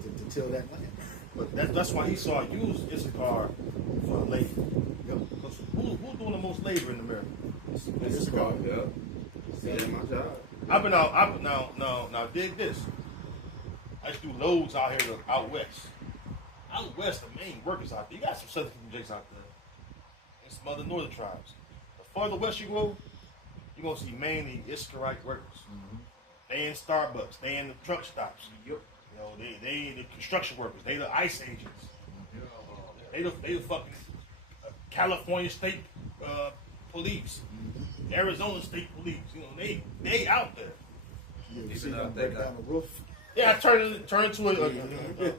to till that land. But that's why Esau used Issachar for labor. Because who's doing the most labor in America? Issachar. Yeah. See, that's my job. I've been out now dig this. I used to do loads out here out west. Out west, the main workers out there. You got some Southern Jakes out there. And some other northern tribes. The further west you go, you're going to see mainly Issacharite workers. Mm-hmm. They in Starbucks. They in the truck stops. Yep. You know, they the construction workers. They the ICE agents. They the fucking California State Police. Mm-hmm. Arizona State Police. You know, they out there. You see them break down the roof. Yeah, I turn into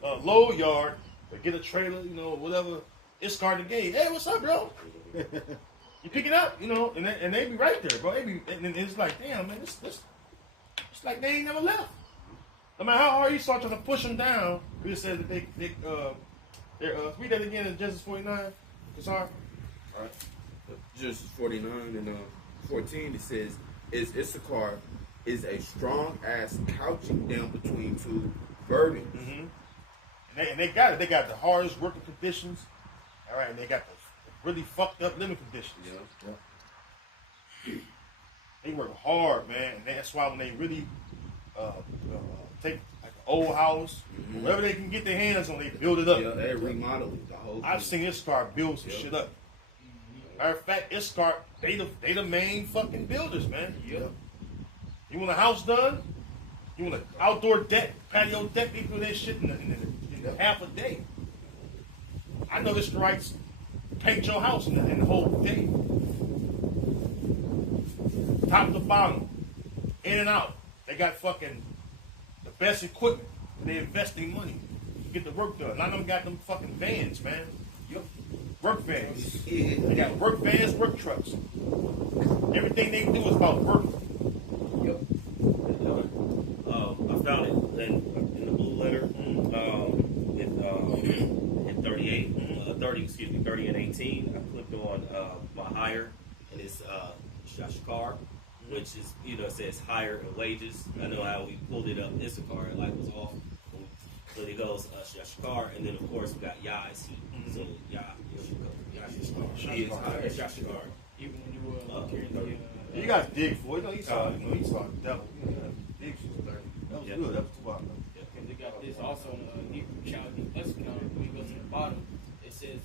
a low yard, or get a trailer, whatever. Issachar the gate. Hey, what's up, bro? You pick it up, and they be right there, bro. And it's like, damn, man, it's like they ain't never left. No matter how hard you start trying to push them down, we just said that they're read that again in Genesis 49. Sorry. All right. Genesis 49 and 14, it says, is Issachar is a strong ass couching down between two burdens. Mm-hmm. And they got it. They got the hardest working conditions. All right, and they got the really fucked up living conditions. Yeah. They work hard, man, and that's why when they really take like an old house, whatever they can get their hands on, they build it up. Yeah, they remodel it. The whole I've seen Issachar build some shit up. Matter of fact, Issachar, they the main fucking builders, man. Yep. You want a house done? You want an outdoor deck, patio deck? They do that shit in half a day. I know Issacharites paint your house in the whole day. Top to bottom, in and out. They got fucking the best equipment. They investing money to get the work done. A lot of them got them fucking vans, man. Yep. Work vans. They got work vans, work trucks. Everything they do is about work. Yep. I found it in the blue letter in 30 and 18. I clicked on my hire, and it's Shashkar, which is, it says hire and wages. I know how we pulled it up Issachar, it was off. So it goes Shashkar, and then of course we got Yah is he. So Yah is Shashkar. Even when you you guys dig for it. He saw the devil. Dig for 30. That was good. That was too hard. Because they got this also in the Hebrew Chaldean lexicon. When you go to the bottom, it says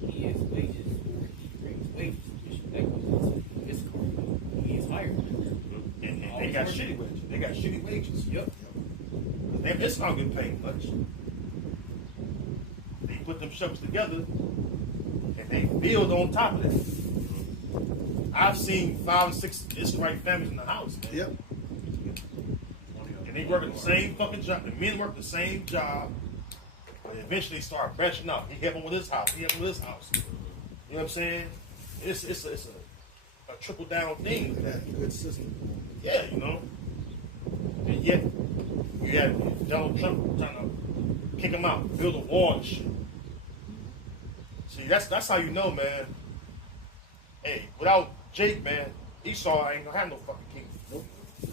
he is wages, or he brings wages, which that goes into Issachar. He is hired. And they got shitty wages. They got shitty wages. Yep. It's not getting paid much. put them shovels together, and they build on top of that. I've seen 5 or 6 Israelite families in the house, man. Yep. And they work at the same fucking job. The men work the same job, but eventually they start branching out. He help him with his house. He help him with his house. You know what I'm saying? It's a trickle down thing. That good system. Yeah, you know. And yet you have Donald Trump trying to kick him out, build a wall and shit. See, that's how you know, man. Hey, without Jake, man, Esau ain't gonna have no fucking king. Nope.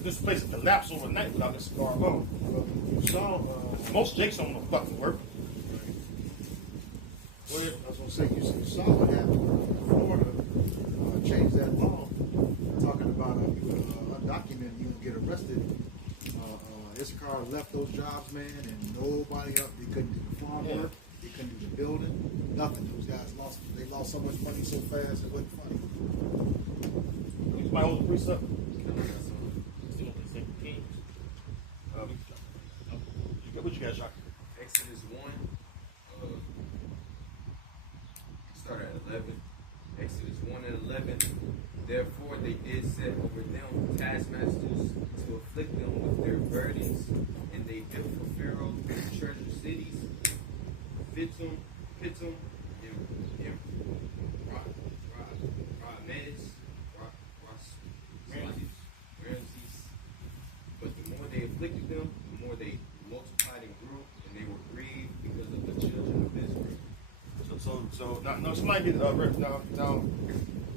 This place will collapse overnight without this cigar alone. You saw most Jakes don't know fucking work. I was gonna say you saw what happened in Florida. Changed that law, talking about undocumented, you can get arrested. Issachar left those jobs, man, and nobody else. They couldn't do the farm work. They couldn't do the building. Nothing. Those guys lost. They lost so much money so fast. It wasn't funny. My old precept. What you got, Jacques? Exodus 1. Start at 11. Exodus 1 and 11. Therefore they did set over them taskmasters to afflict them with their burdens, and they built for Pharaoh treasure cities, Pithom, and Ramses. But the more they afflicted them, the more they multiplied and grew, and they were grieved because of the children of Israel. So now somebody get now.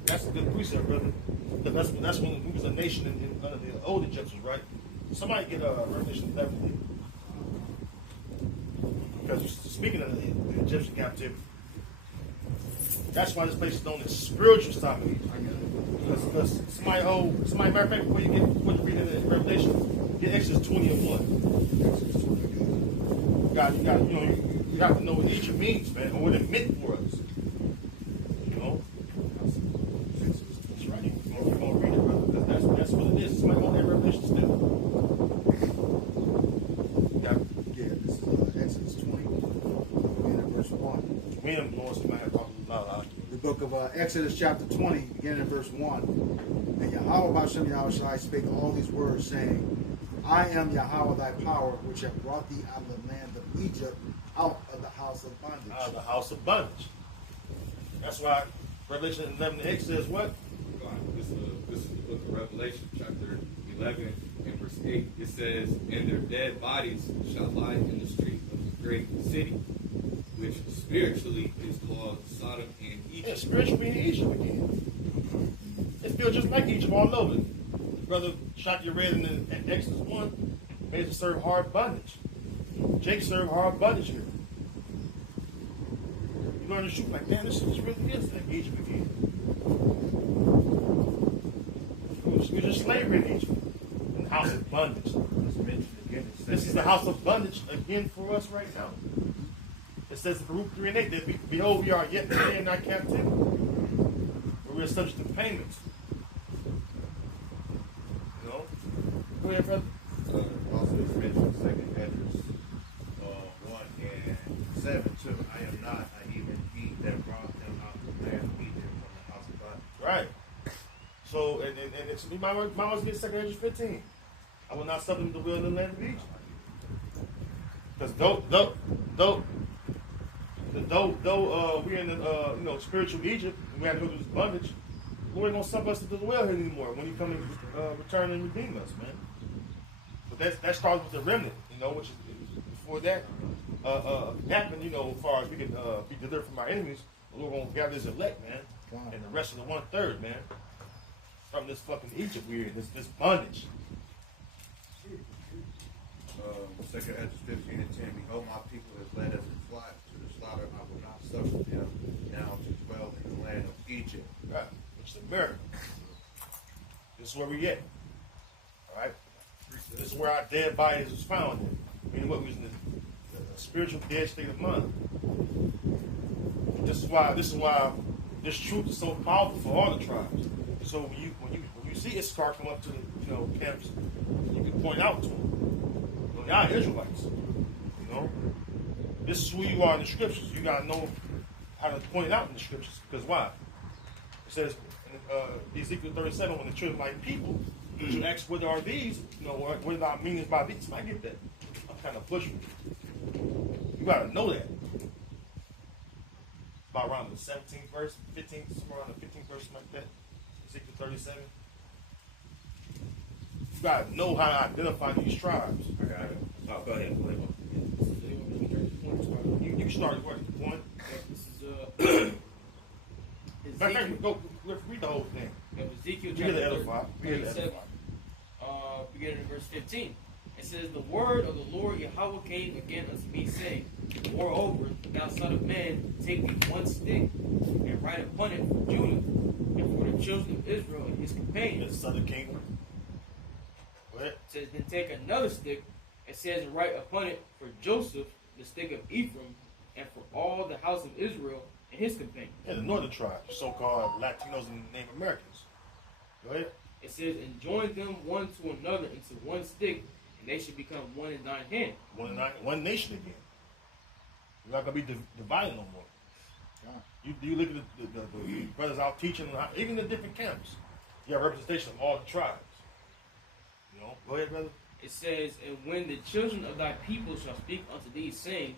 That's a good precept, brother. That's when we was a nation in under the old Egyptians, right? Somebody get Revelation 11. Because speaking of the Egyptian captivity, that's why this place is known as spiritual Stockholm. Because somebody matter of fact, before you read it in Revelation, get Exodus 20 and 1. You have to know what Egypt means, man, or what it meant for us. You know? That's right. You're gonna read it, brother, because that's what it is. Somebody want that Revelation still. This is Exodus 20, beginning at verse 1. William Lawrence, you might have talked about the book of Exodus chapter 20, beginning at verse 1. And Yahweh B'Shem Yahushai spake all these words, saying, I am Yahweh thy power, which have brought thee out of the land of Egypt, out of the house of bondage. Out of the house of bondage. That's why Revelation 11:8 says what? This is the book of Revelation, chapter 11 and verse 8. It says, and their dead bodies shall lie in the street of the great city, which spiritually is called Sodom and Egypt. Yeah, spiritually in Egypt again. It feels just like Egypt all over. Brother Shaki read in Exodus 1, made to serve hard bondage. Jake served hard bondage here. You learn to shoot like, damn, this really is like Egypt again. It was just slavery in Egypt. And the house of bondage. This is the house of bondage again for us right now. It says in Baruch 3 and 8 that behold, we are yet today in our captivity, where we are subject to payments. You know? Go ahead, brother. Also, it's mentioned second Esdras 1 and 7 too. I am not, even he that brought them out of the land of Egypt from the house of bondage. Right. So, and it's, you might as well get 2 Esdras 15. I will not suffer them to dwell in the land of Egypt. Because though we're in the spiritual Egypt, and we have to go through this bondage, Lord ain't gonna suffer us to dwell here anymore when He come and return and redeem us, man. But that starts with the remnant, which is before that happened, as far as we can be delivered from our enemies, the Lord gonna gather His elect, man, and the rest of the 1/3, man, from this fucking Egypt we're in, this bondage. 2 Esdras 15 and 10. Behold, my people is led as a flock to the slaughter. I will not suffer them now to dwell in the land of Egypt. Right, which is America. This is where we get. All right. This is where our dead bodies was found in. Meaning what, we was in a spiritual dead state of mind. This is why this truth is so powerful for all the tribes. So when you see Issachar come up to the camps, you can point out to them. Y'all Israelites, This is who you are in the scriptures. You gotta know how to point it out in the scriptures. Because why? It says in Ezekiel 37, when the children like people, you ask what are these, you know, what are our meanings by these? I get that. I'm kind of pushing. You gotta know that. About around the 17th verse, 15th, somewhere around the 15th verse, like that. Ezekiel 37. You gotta know how to identify these tribes. Okay. Oh, go ahead. You can start working the point. This is Ezekiel. Go read the whole thing. Ezekiel We get chapter edified. 37, beginning in verse 15. It says, "The word of the Lord Yahweh came again unto me, saying, Moreover, thou son of man, take thee one stick, and write upon it for Judah, and for the children of Israel and his companions." The southern kingdom. Go ahead. It says, "Then take another stick," it says, "and write upon it for Joseph, the stick of Ephraim, and for all the house of Israel and his companions." Yeah, the northern tribes, so-called Latinos and Native Americans. Go ahead. It says, "And join them one to another into one stick, and they should become one in thine hand." One nation again. You're not gonna be divided no more. You look at the brothers out teaching, even the different camps. You have representation of all the tribes. You know, go ahead, brother. It says, "And when the children of thy people shall speak unto thee, saying,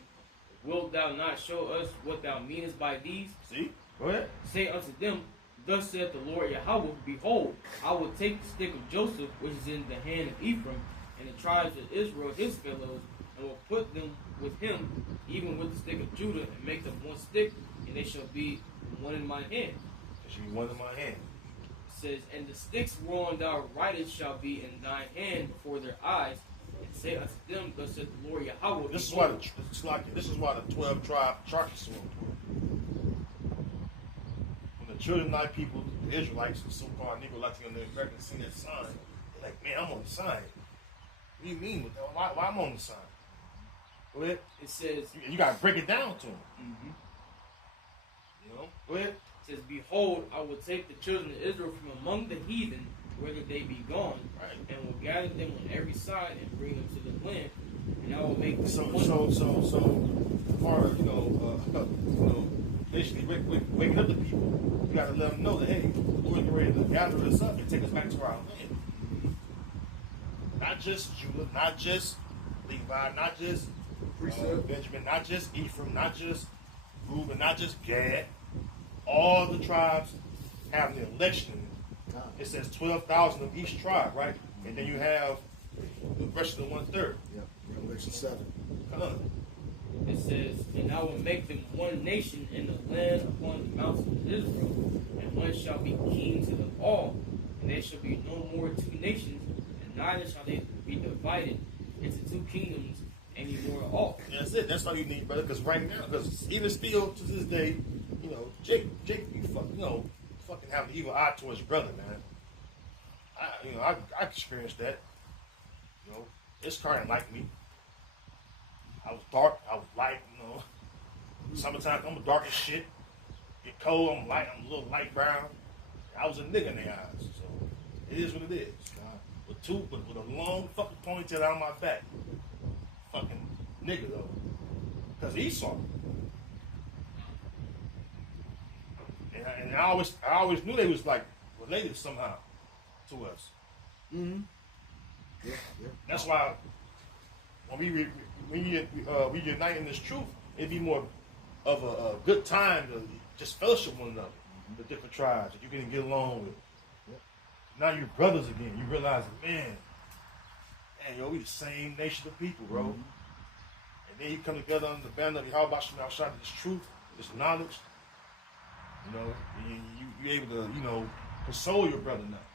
Wilt thou not show us what thou meanest by these? See, go ahead. Say unto them, Thus saith the Lord Yahweh, Behold, I will take the stick of Joseph, which is in the hand of Ephraim, and the tribes of Israel his fellows, and will put them with him, even with the stick of Judah, and make them one stick, and they shall be one in my hand." They should be one in my hand. It says, "And the sticks whereon thou writest shall be in thine hand before their eyes, and say unto them, Thus saith the Lord Yahweh." This is why the 12 tribe chart is so important. When the children of thy people, the Israelites, the so-called Negro, Latino, and Americans see that sign, they're like, "Man, I'm on the sign. What do you mean with that? Why I'm on the sign?" Go ahead. It says, you gotta break it down to them. You know, go ahead. It says, "Behold, I will take the children of Israel from among the heathen, whether they be gone, and will gather them on every side and bring them to the land, and I will make them So, basically waking up the people. You gotta let them know that, hey, we're getting ready to gather us up and take us back to our land. Not just Judah, not just Levi, not just Benjamin, not just Ephraim, not just Reuben, not just Gad. All the tribes have the election. It says 12,000 of each tribe, right? And then you have the rest of the 1/3. Yeah, Revelation 7. Come on. It says, "And I will make them one nation in the land upon the mountains of Israel, and one shall be king to them all, and there shall be no more two nations, and neither shall they be divided into two kingdoms any more at all." That's it. That's all you need, brother. Because right now, because even still to this day, you know, Jake, fucking have an evil eye towards your brother, man. I experienced that. You know, this car didn't like me. I was dark. I was light. You know, summertime I'm dark as shit. Get cold. I'm light. I'm a little light brown. I was a nigga in their eyes. So it is what it is. With a long fucking ponytail down my back. Fucking nigga though. Because Esau. And I always knew they was like related somehow to us. Mm-hmm. Yeah. That's why when we unite in this truth, it'd be more of a good time to just fellowship one another, the different tribes that you can get along with. Yep. Now you're brothers again. You realize, man, we the same nation of people, bro. And then you come together under the banner of Yahweh Shem outside of this truth, this knowledge. You know, you're able to, console your brother now.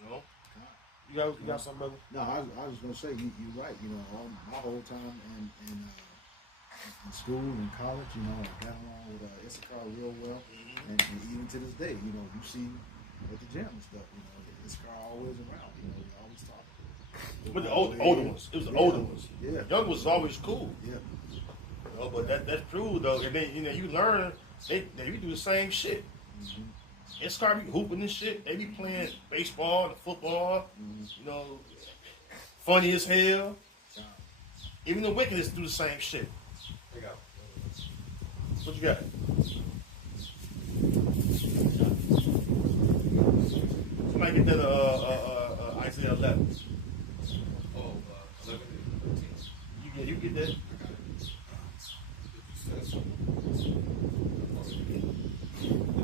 You know? You got something, brother? No, I was going to say, you're right. My whole time in school and college, I got along with Issachar real well. And even to this day, you see at the gym and stuff, Issachar always around. We always talk. But the older ones. It was the older ones. Yeah. The young ones was always cool. Yeah. But that's true, though. And then, you learn, they do the same shit. It's got to be hooping and shit. They be playing baseball and football. Funny as hell. Even the wickednest do the same shit. What you got? Somebody get that Isaiah 11. Oh, 11 and 13. You get that? This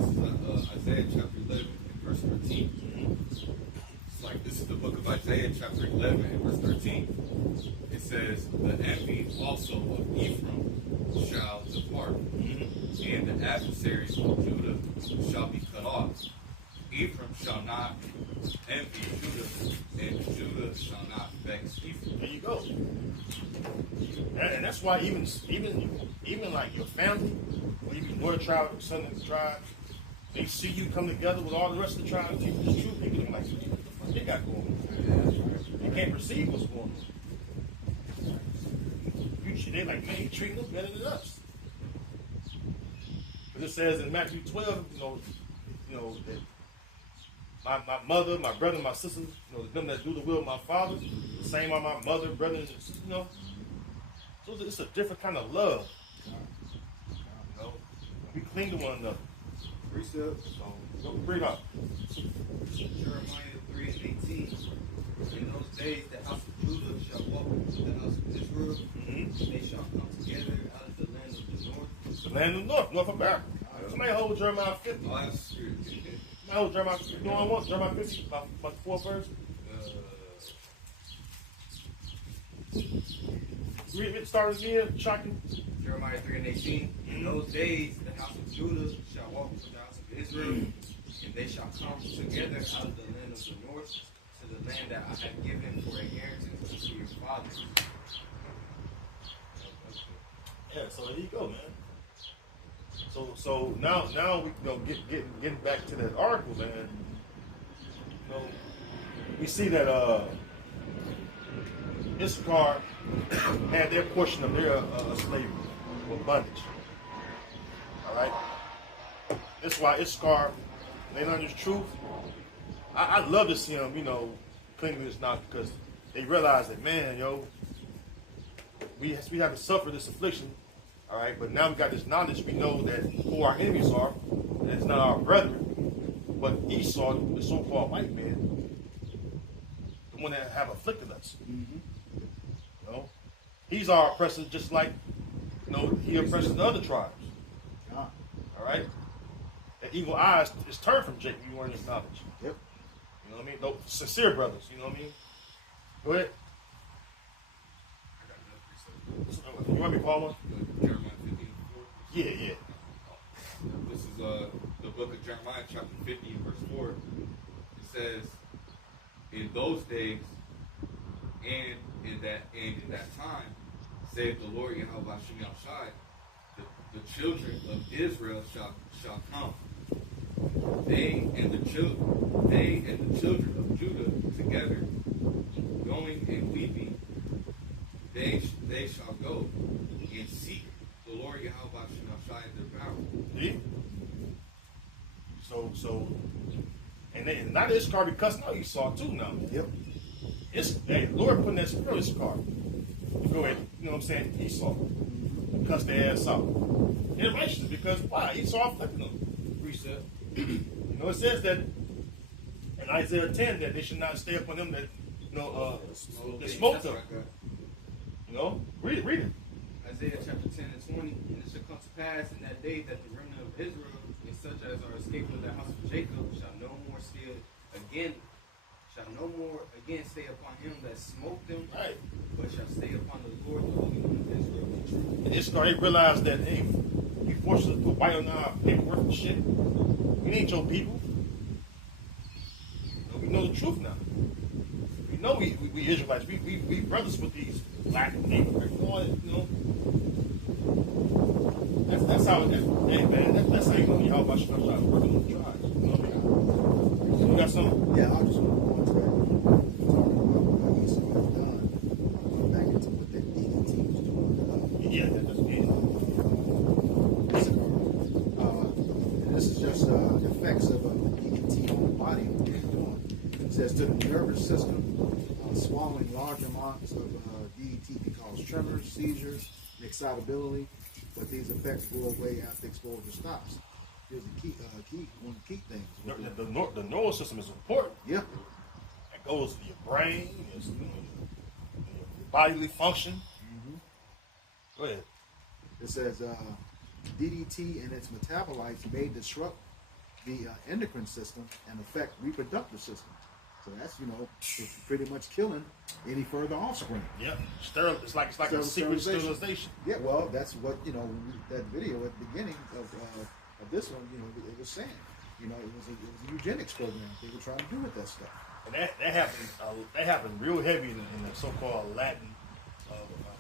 is Isaiah chapter 11 and verse 13. It's like, this is the book of Isaiah chapter 11 and verse 13. It says, the envy also of Ephraim shall depart, and the adversaries of Judah shall be cut off. Ephraim shall not envy Judah, and Judah shall not vex Ephraim. There you go. And that's why even like your family, or even your tribe, son of the tribe, they see you come together with all the rest of the tribes, teach the truth, they be like, what the fuck they got going on? They can't perceive what's going on. They like, man, you treating them better than us. But it says in Matthew 12, you know that my mother, my brother, my sisters, them that do the will of my Father, the same are my mother, brothers, So it's a different kind of love. We cling to one another. Precept. So bring it up. Jeremiah 3 and 18. In those days, the house of Judah shall walk with the house of Israel. They shall come together out of the land of the north. The land of the north, North America. Somebody hold Jeremiah 50. Oh, that's true. Somebody hold Jeremiah 50. You know what I want? Jeremiah 50, about the fourth verse. Read it, start again, shocking. Jeremiah 3 and 18. In those days, the house of Judah shall walk with the house of Israel, and they shall come together out of the land of the north, to the land that I have given for inheritance unto your fathers. Yeah, so there you go, man. So now we getting back to that article, man. We see that Issachar had their portion of their slavery or bondage. All right. That's why Issachar, they learn this truth. I love to see them, clinging to this now, because they realize that, man, we have to suffer this affliction, all right? But now we got this knowledge. We know that who our enemies are, and it's not our brethren, but Esau, the so-called white man, the one that have afflicted us. He's our oppressor, just like he oppresses the other tribes. All right. That evil eye is turned from Jacob. You learn this knowledge. Yep. You know what I mean? Those sincere brothers. You know what I mean? Go ahead. You want me to call one? Jeremiah 15 and 4. Yeah. This is the book of Jeremiah, chapter 50, verse 4. It says, in those days and in that time, saith the Lord Yahweh Shem Shai, the children of Israel shall come. They and the children of Judah together, going and weeping, they shall go and seek the Lord Yahweh Shem Shai their power. So, and not Issachar be cussing out Esau too now. Yep. Hey, Lord putting that spirit on Issachar. Go ahead, you know what I'm saying? Esau. Cuss their ass out. They're righteous because why? Esau afflicting them. Precept. It says that in Isaiah 10 that they should not stay upon them that that smote them. Read it. Isaiah chapter 10 and 20. And it shall come to pass in that day that the remnant of Israel, and such as are escaped of the house of Jacob, shall no more stay upon him that smote them, right, but shall stay upon the Lord, the Holy One of Israel. And Issachar, they realized that, hey, you forced us to put white on our paperwork and shit. We ain't your people. We know the truth now. We know we Israelites. We brothers with these black and native. That's how. Hey man, that's how you know y'all about to working on the tribes. You know what I mean? So you got something? Yeah, I just want to go into that. Talking about what Esau has done. Going back into what that Deacon team was doing. Yeah, that's good. This is just effects of DDT on the body and what they're doing. It says to the nervous system, swallowing large amounts of DDT can cause tremors, seizures, and excitability, but these effects go away after exposure stops. Here's the one of the key things. The neural system is important. Yeah. It goes to your brain, your bodily function. Go ahead. It says DDT and its metabolites may disrupt the endocrine system and affect reproductive system. So that's, it's pretty much killing any further offspring. Yep. It's like a secret sterilization. Yeah, well, that's what, that video at the beginning of this one, it was saying. It was a eugenics program they were trying to do with that stuff. And that happened real heavy in the so-called Latin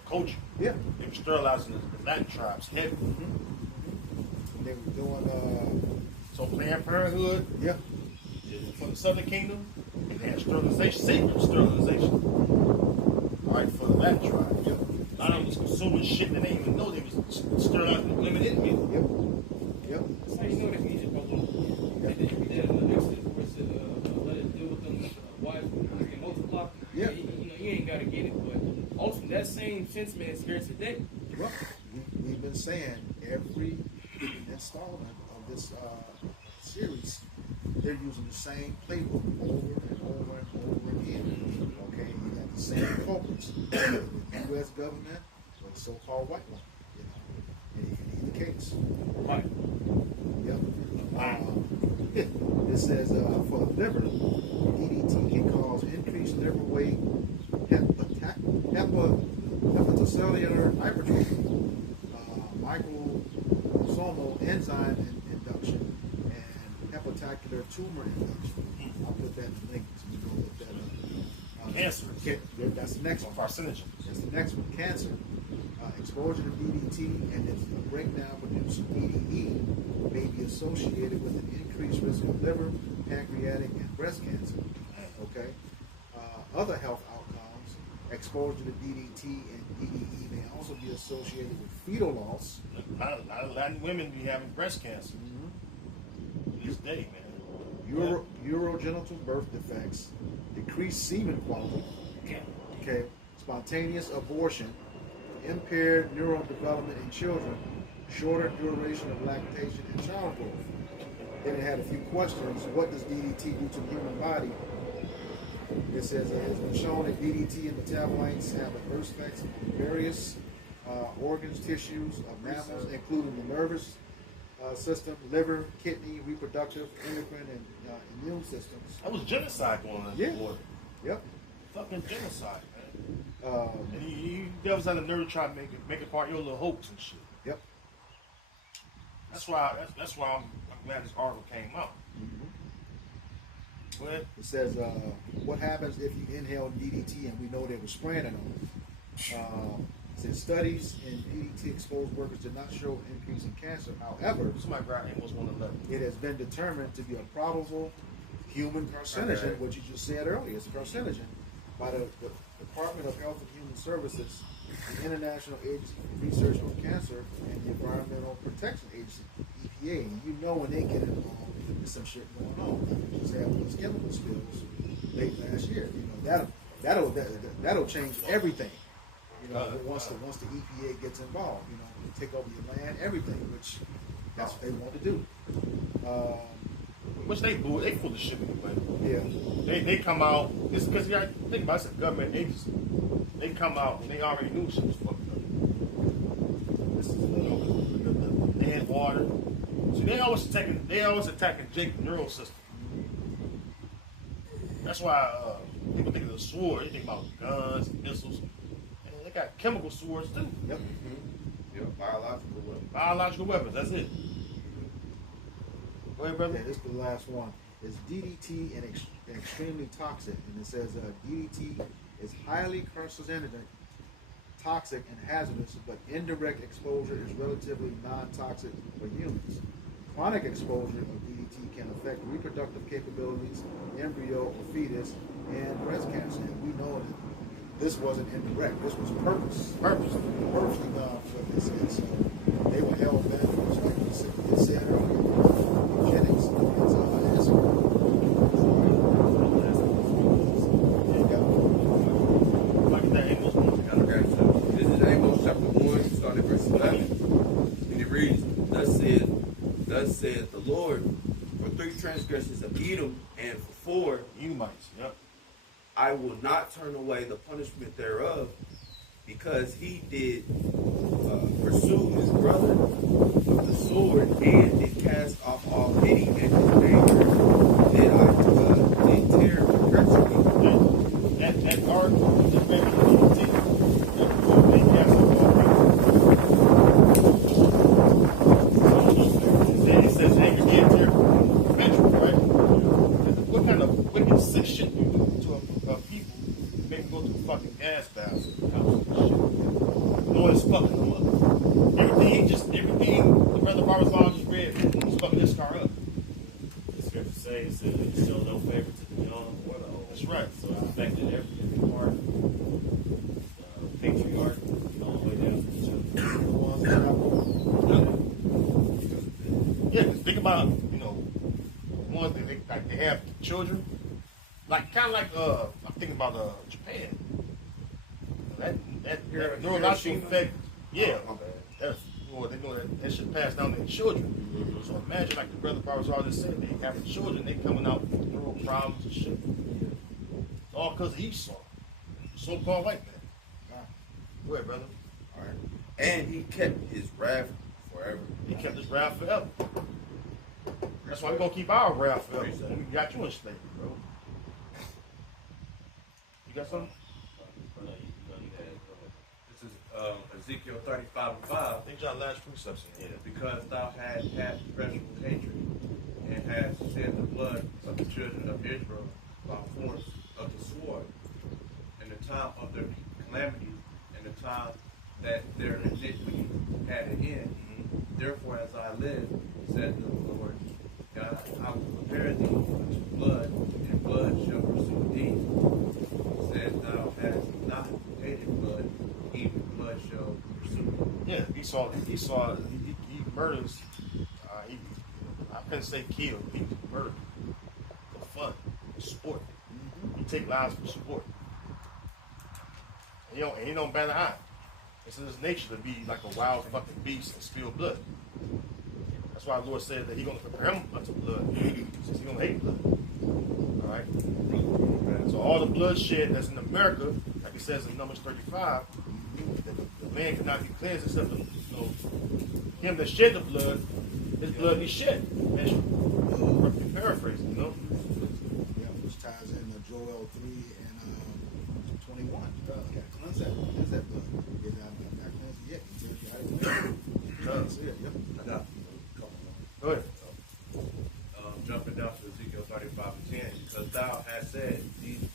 culture. Yeah. They were sterilizing the Latin tribes heavy. And they were doing Planned Parenthood. Yeah. For the Southern Kingdom, and they had sterilization, secret sterilization. All right, for the Latin tribe. Yep. A lot of them was consuming shit that they didn't even know they was sterilizing the women in me. Yep. That's how you know that we just broke up. They did that in the Exodus where it said, let it deal with them, wife, and multiply. Yeah. You ain't got to get it, but ultimately that same sentiment is here today. Well, we've been saying every installment of this series, they're using the same playbook over and over and over again. Okay, you got the same culprits, the U.S. government or the so-called white one. In either case. Right. Yep. It says for the liver, DDT can cause increased liver weight, hepatocellular hypertrophy, microsomal enzyme induction, and hepatocellular tumor induction. I'll put that in the link so you can look that up. Cancer. That's the next one. Carcinogen. That's the next one. Cancer. Exposure to DDT and its breakdown producing DDE may be associated with an increased risk of liver, pancreatic, and breast cancer. Okay. Other health outcomes, exposure to DDT and DDE may also be associated with fetal loss. A lot of Latin women be having breast cancer. This day, man. Urogenital birth defects, decreased semen quality, okay, spontaneous abortion, impaired neural development in children, shorter duration of lactation and child growth. Then it had a few questions. What does DDT do to the human body? It says it has been shown that DDT and metabolites have adverse effects on various organs, tissues of mammals, including the nervous system, liver, kidney, reproductive, endocrine, and immune systems. That was genocide going on in the border. Yep. Fucking genocide, man. And you devils had the nerve to try to make it part of your little hoax and shit. Yep. That's why I'm glad this article came out. Go ahead. It says, what happens if you inhale DDT, and we know they were spraying it on. It says studies in DDT exposed workers did not show increase in cancer. However, it has been determined to be a probable human carcinogen, which you just said earlier. It's a carcinogen by the Department of Health and Human Services, the International Agency for Research on Cancer, and the Environmental Protection Agency, EPA. And you know when they get involved, there's some shit going on. We just had those chemical spills late last year. That'll change everything. Once the EPA gets involved, take over your land, everything, which that's what they want to do. Which they full of shit anyway. Yeah. They come out. It's because you got to think about it, it's a government agency. They come out and they already knew shit was fucked up. This is the dead water. See, they always attacking Jake's neural system. That's why people think of the sword. They think about guns, missiles. They got chemical swords too. Yep. Yep. Biological weapons. Biological weapons. That's it. Go ahead, brother. Yeah, this is the last one. Is DDT and extremely toxic? And it says DDT is highly carcinogenic, toxic, and hazardous, but indirect exposure is relatively non-toxic for humans. Chronic exposure of DDT can affect reproductive capabilities, embryo or fetus, and breast cancer. And we know that this wasn't indirect. This was purposely done for this. And so they were held back for, like you said earlier, eugenics. says, the Lord, for 3 transgressions of Edom, and for 4 Edomites, yep. I will not turn away the punishment thereof, because he did pursue his brother with the sword, and did cast off all pity, and his anger did tear perpetually. That ark, the baby, they cast off all pity. It says anger did tear perpetually, right? What kind of wicked, sick shit you do to a people to make them go through fucking gas baths and knowing it's fucking them up. Everything the Brother Barber's Law just read is fucking this car up. The scripture says it said it show no favor to the young or the old. That's right. So it's affected every part, patriarch, all the way down to the children. Yeah, because think about, ones that they have children, like kind of like I'm thinking about Japan. That neurological effect, yeah. That's, they know that should pass down to their children. So imagine, like the Brother Barbers all just said, they having children, they coming out with neural problems and shit. It's all because of Esau, so-called white man. Go ahead, brother. All right. And he kept his wrath forever. He kept his wrath forever. That's why we're going to keep our wrath forever. We got you in slavery, bro. You got something? This is Ezekiel 35:5. These are last precepts in here. Because thou hast had perpetual hatred, and hast shed the blood of the children of Israel by force of the sword, in the time of their calamity, and the time that their iniquity had an end. Therefore, as I live, said the Lord God, I will prepare thee unto blood, and blood shall pursue thee. Said thou hast not hated blood, even blood shall pursue thee. Yeah, Esau, he murders. I couldn't say kill. He murdered for fun, for sport. He take lives for sport. And he don't bat an eye. It's in his nature to be like a wild fucking beast and spill blood. That's why the Lord said that He's going to prepare him unto blood, since He's going to hate blood. All right. So all the bloodshed that's in America, like it says in Numbers 35, that the land cannot be cleansed except him that shed the blood, his blood be shed. That's paraphrasing, Yeah, which ties in Joel 3 and 21. Got to cleanse that blood. Get it out of that cleanse yet. Go ahead. Jumping down to Ezekiel 35:10, because thou hast said,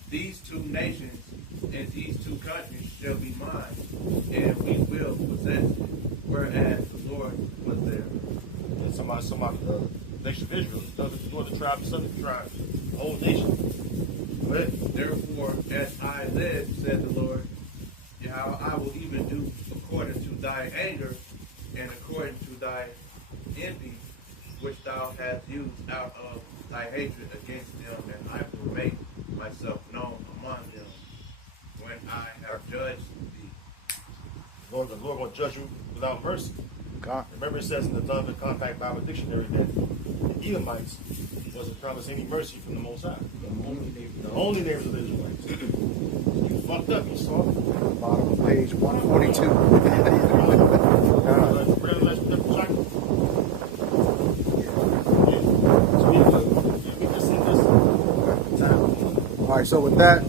these 2 nations and these 2 countries shall be mine, and we will possess it, whereas the Lord was there. And somebody, the nation of Israel, the tribe, the southern tribe, the whole nation. Go ahead. Therefore, as I live, said the Lord, I will even do according to thy anger and according to thy envy, which thou hast used out of thy hatred against them, and I will make myself known among them when I have judged thee. The Lord will judge you without mercy. Remember, it says in the Donovan Compact Bible Dictionary that the Edomites wasn't promised any mercy from the Most High. The only neighbors of the Israelites. You fucked up, you saw it. Bottom of page 142. All right, so with that,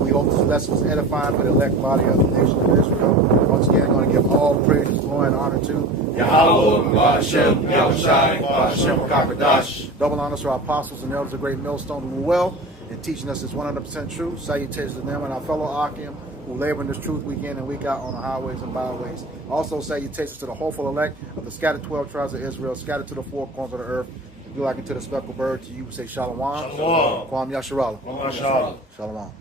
we hope this lesson was edifying for the elect body of the nation of Israel. Once again, I'm going to give all praise, glory, and honor to Yahweh, Hashem, Yahushai, Hashem, Kakadash. Double honors to our apostles and elders of Great Millstone who were well in teaching us this 100% truth. Salutations to them and our fellow Akim who labor in this truth week in and week out on the highways and byways. Also salutations to the hopeful elect of the scattered 12 tribes of Israel, scattered to the 4 corners of the earth. If you like it to the speckled bird, to you we say Shalom. Shalom. Kwam Yasharala. Shalom. Shalom.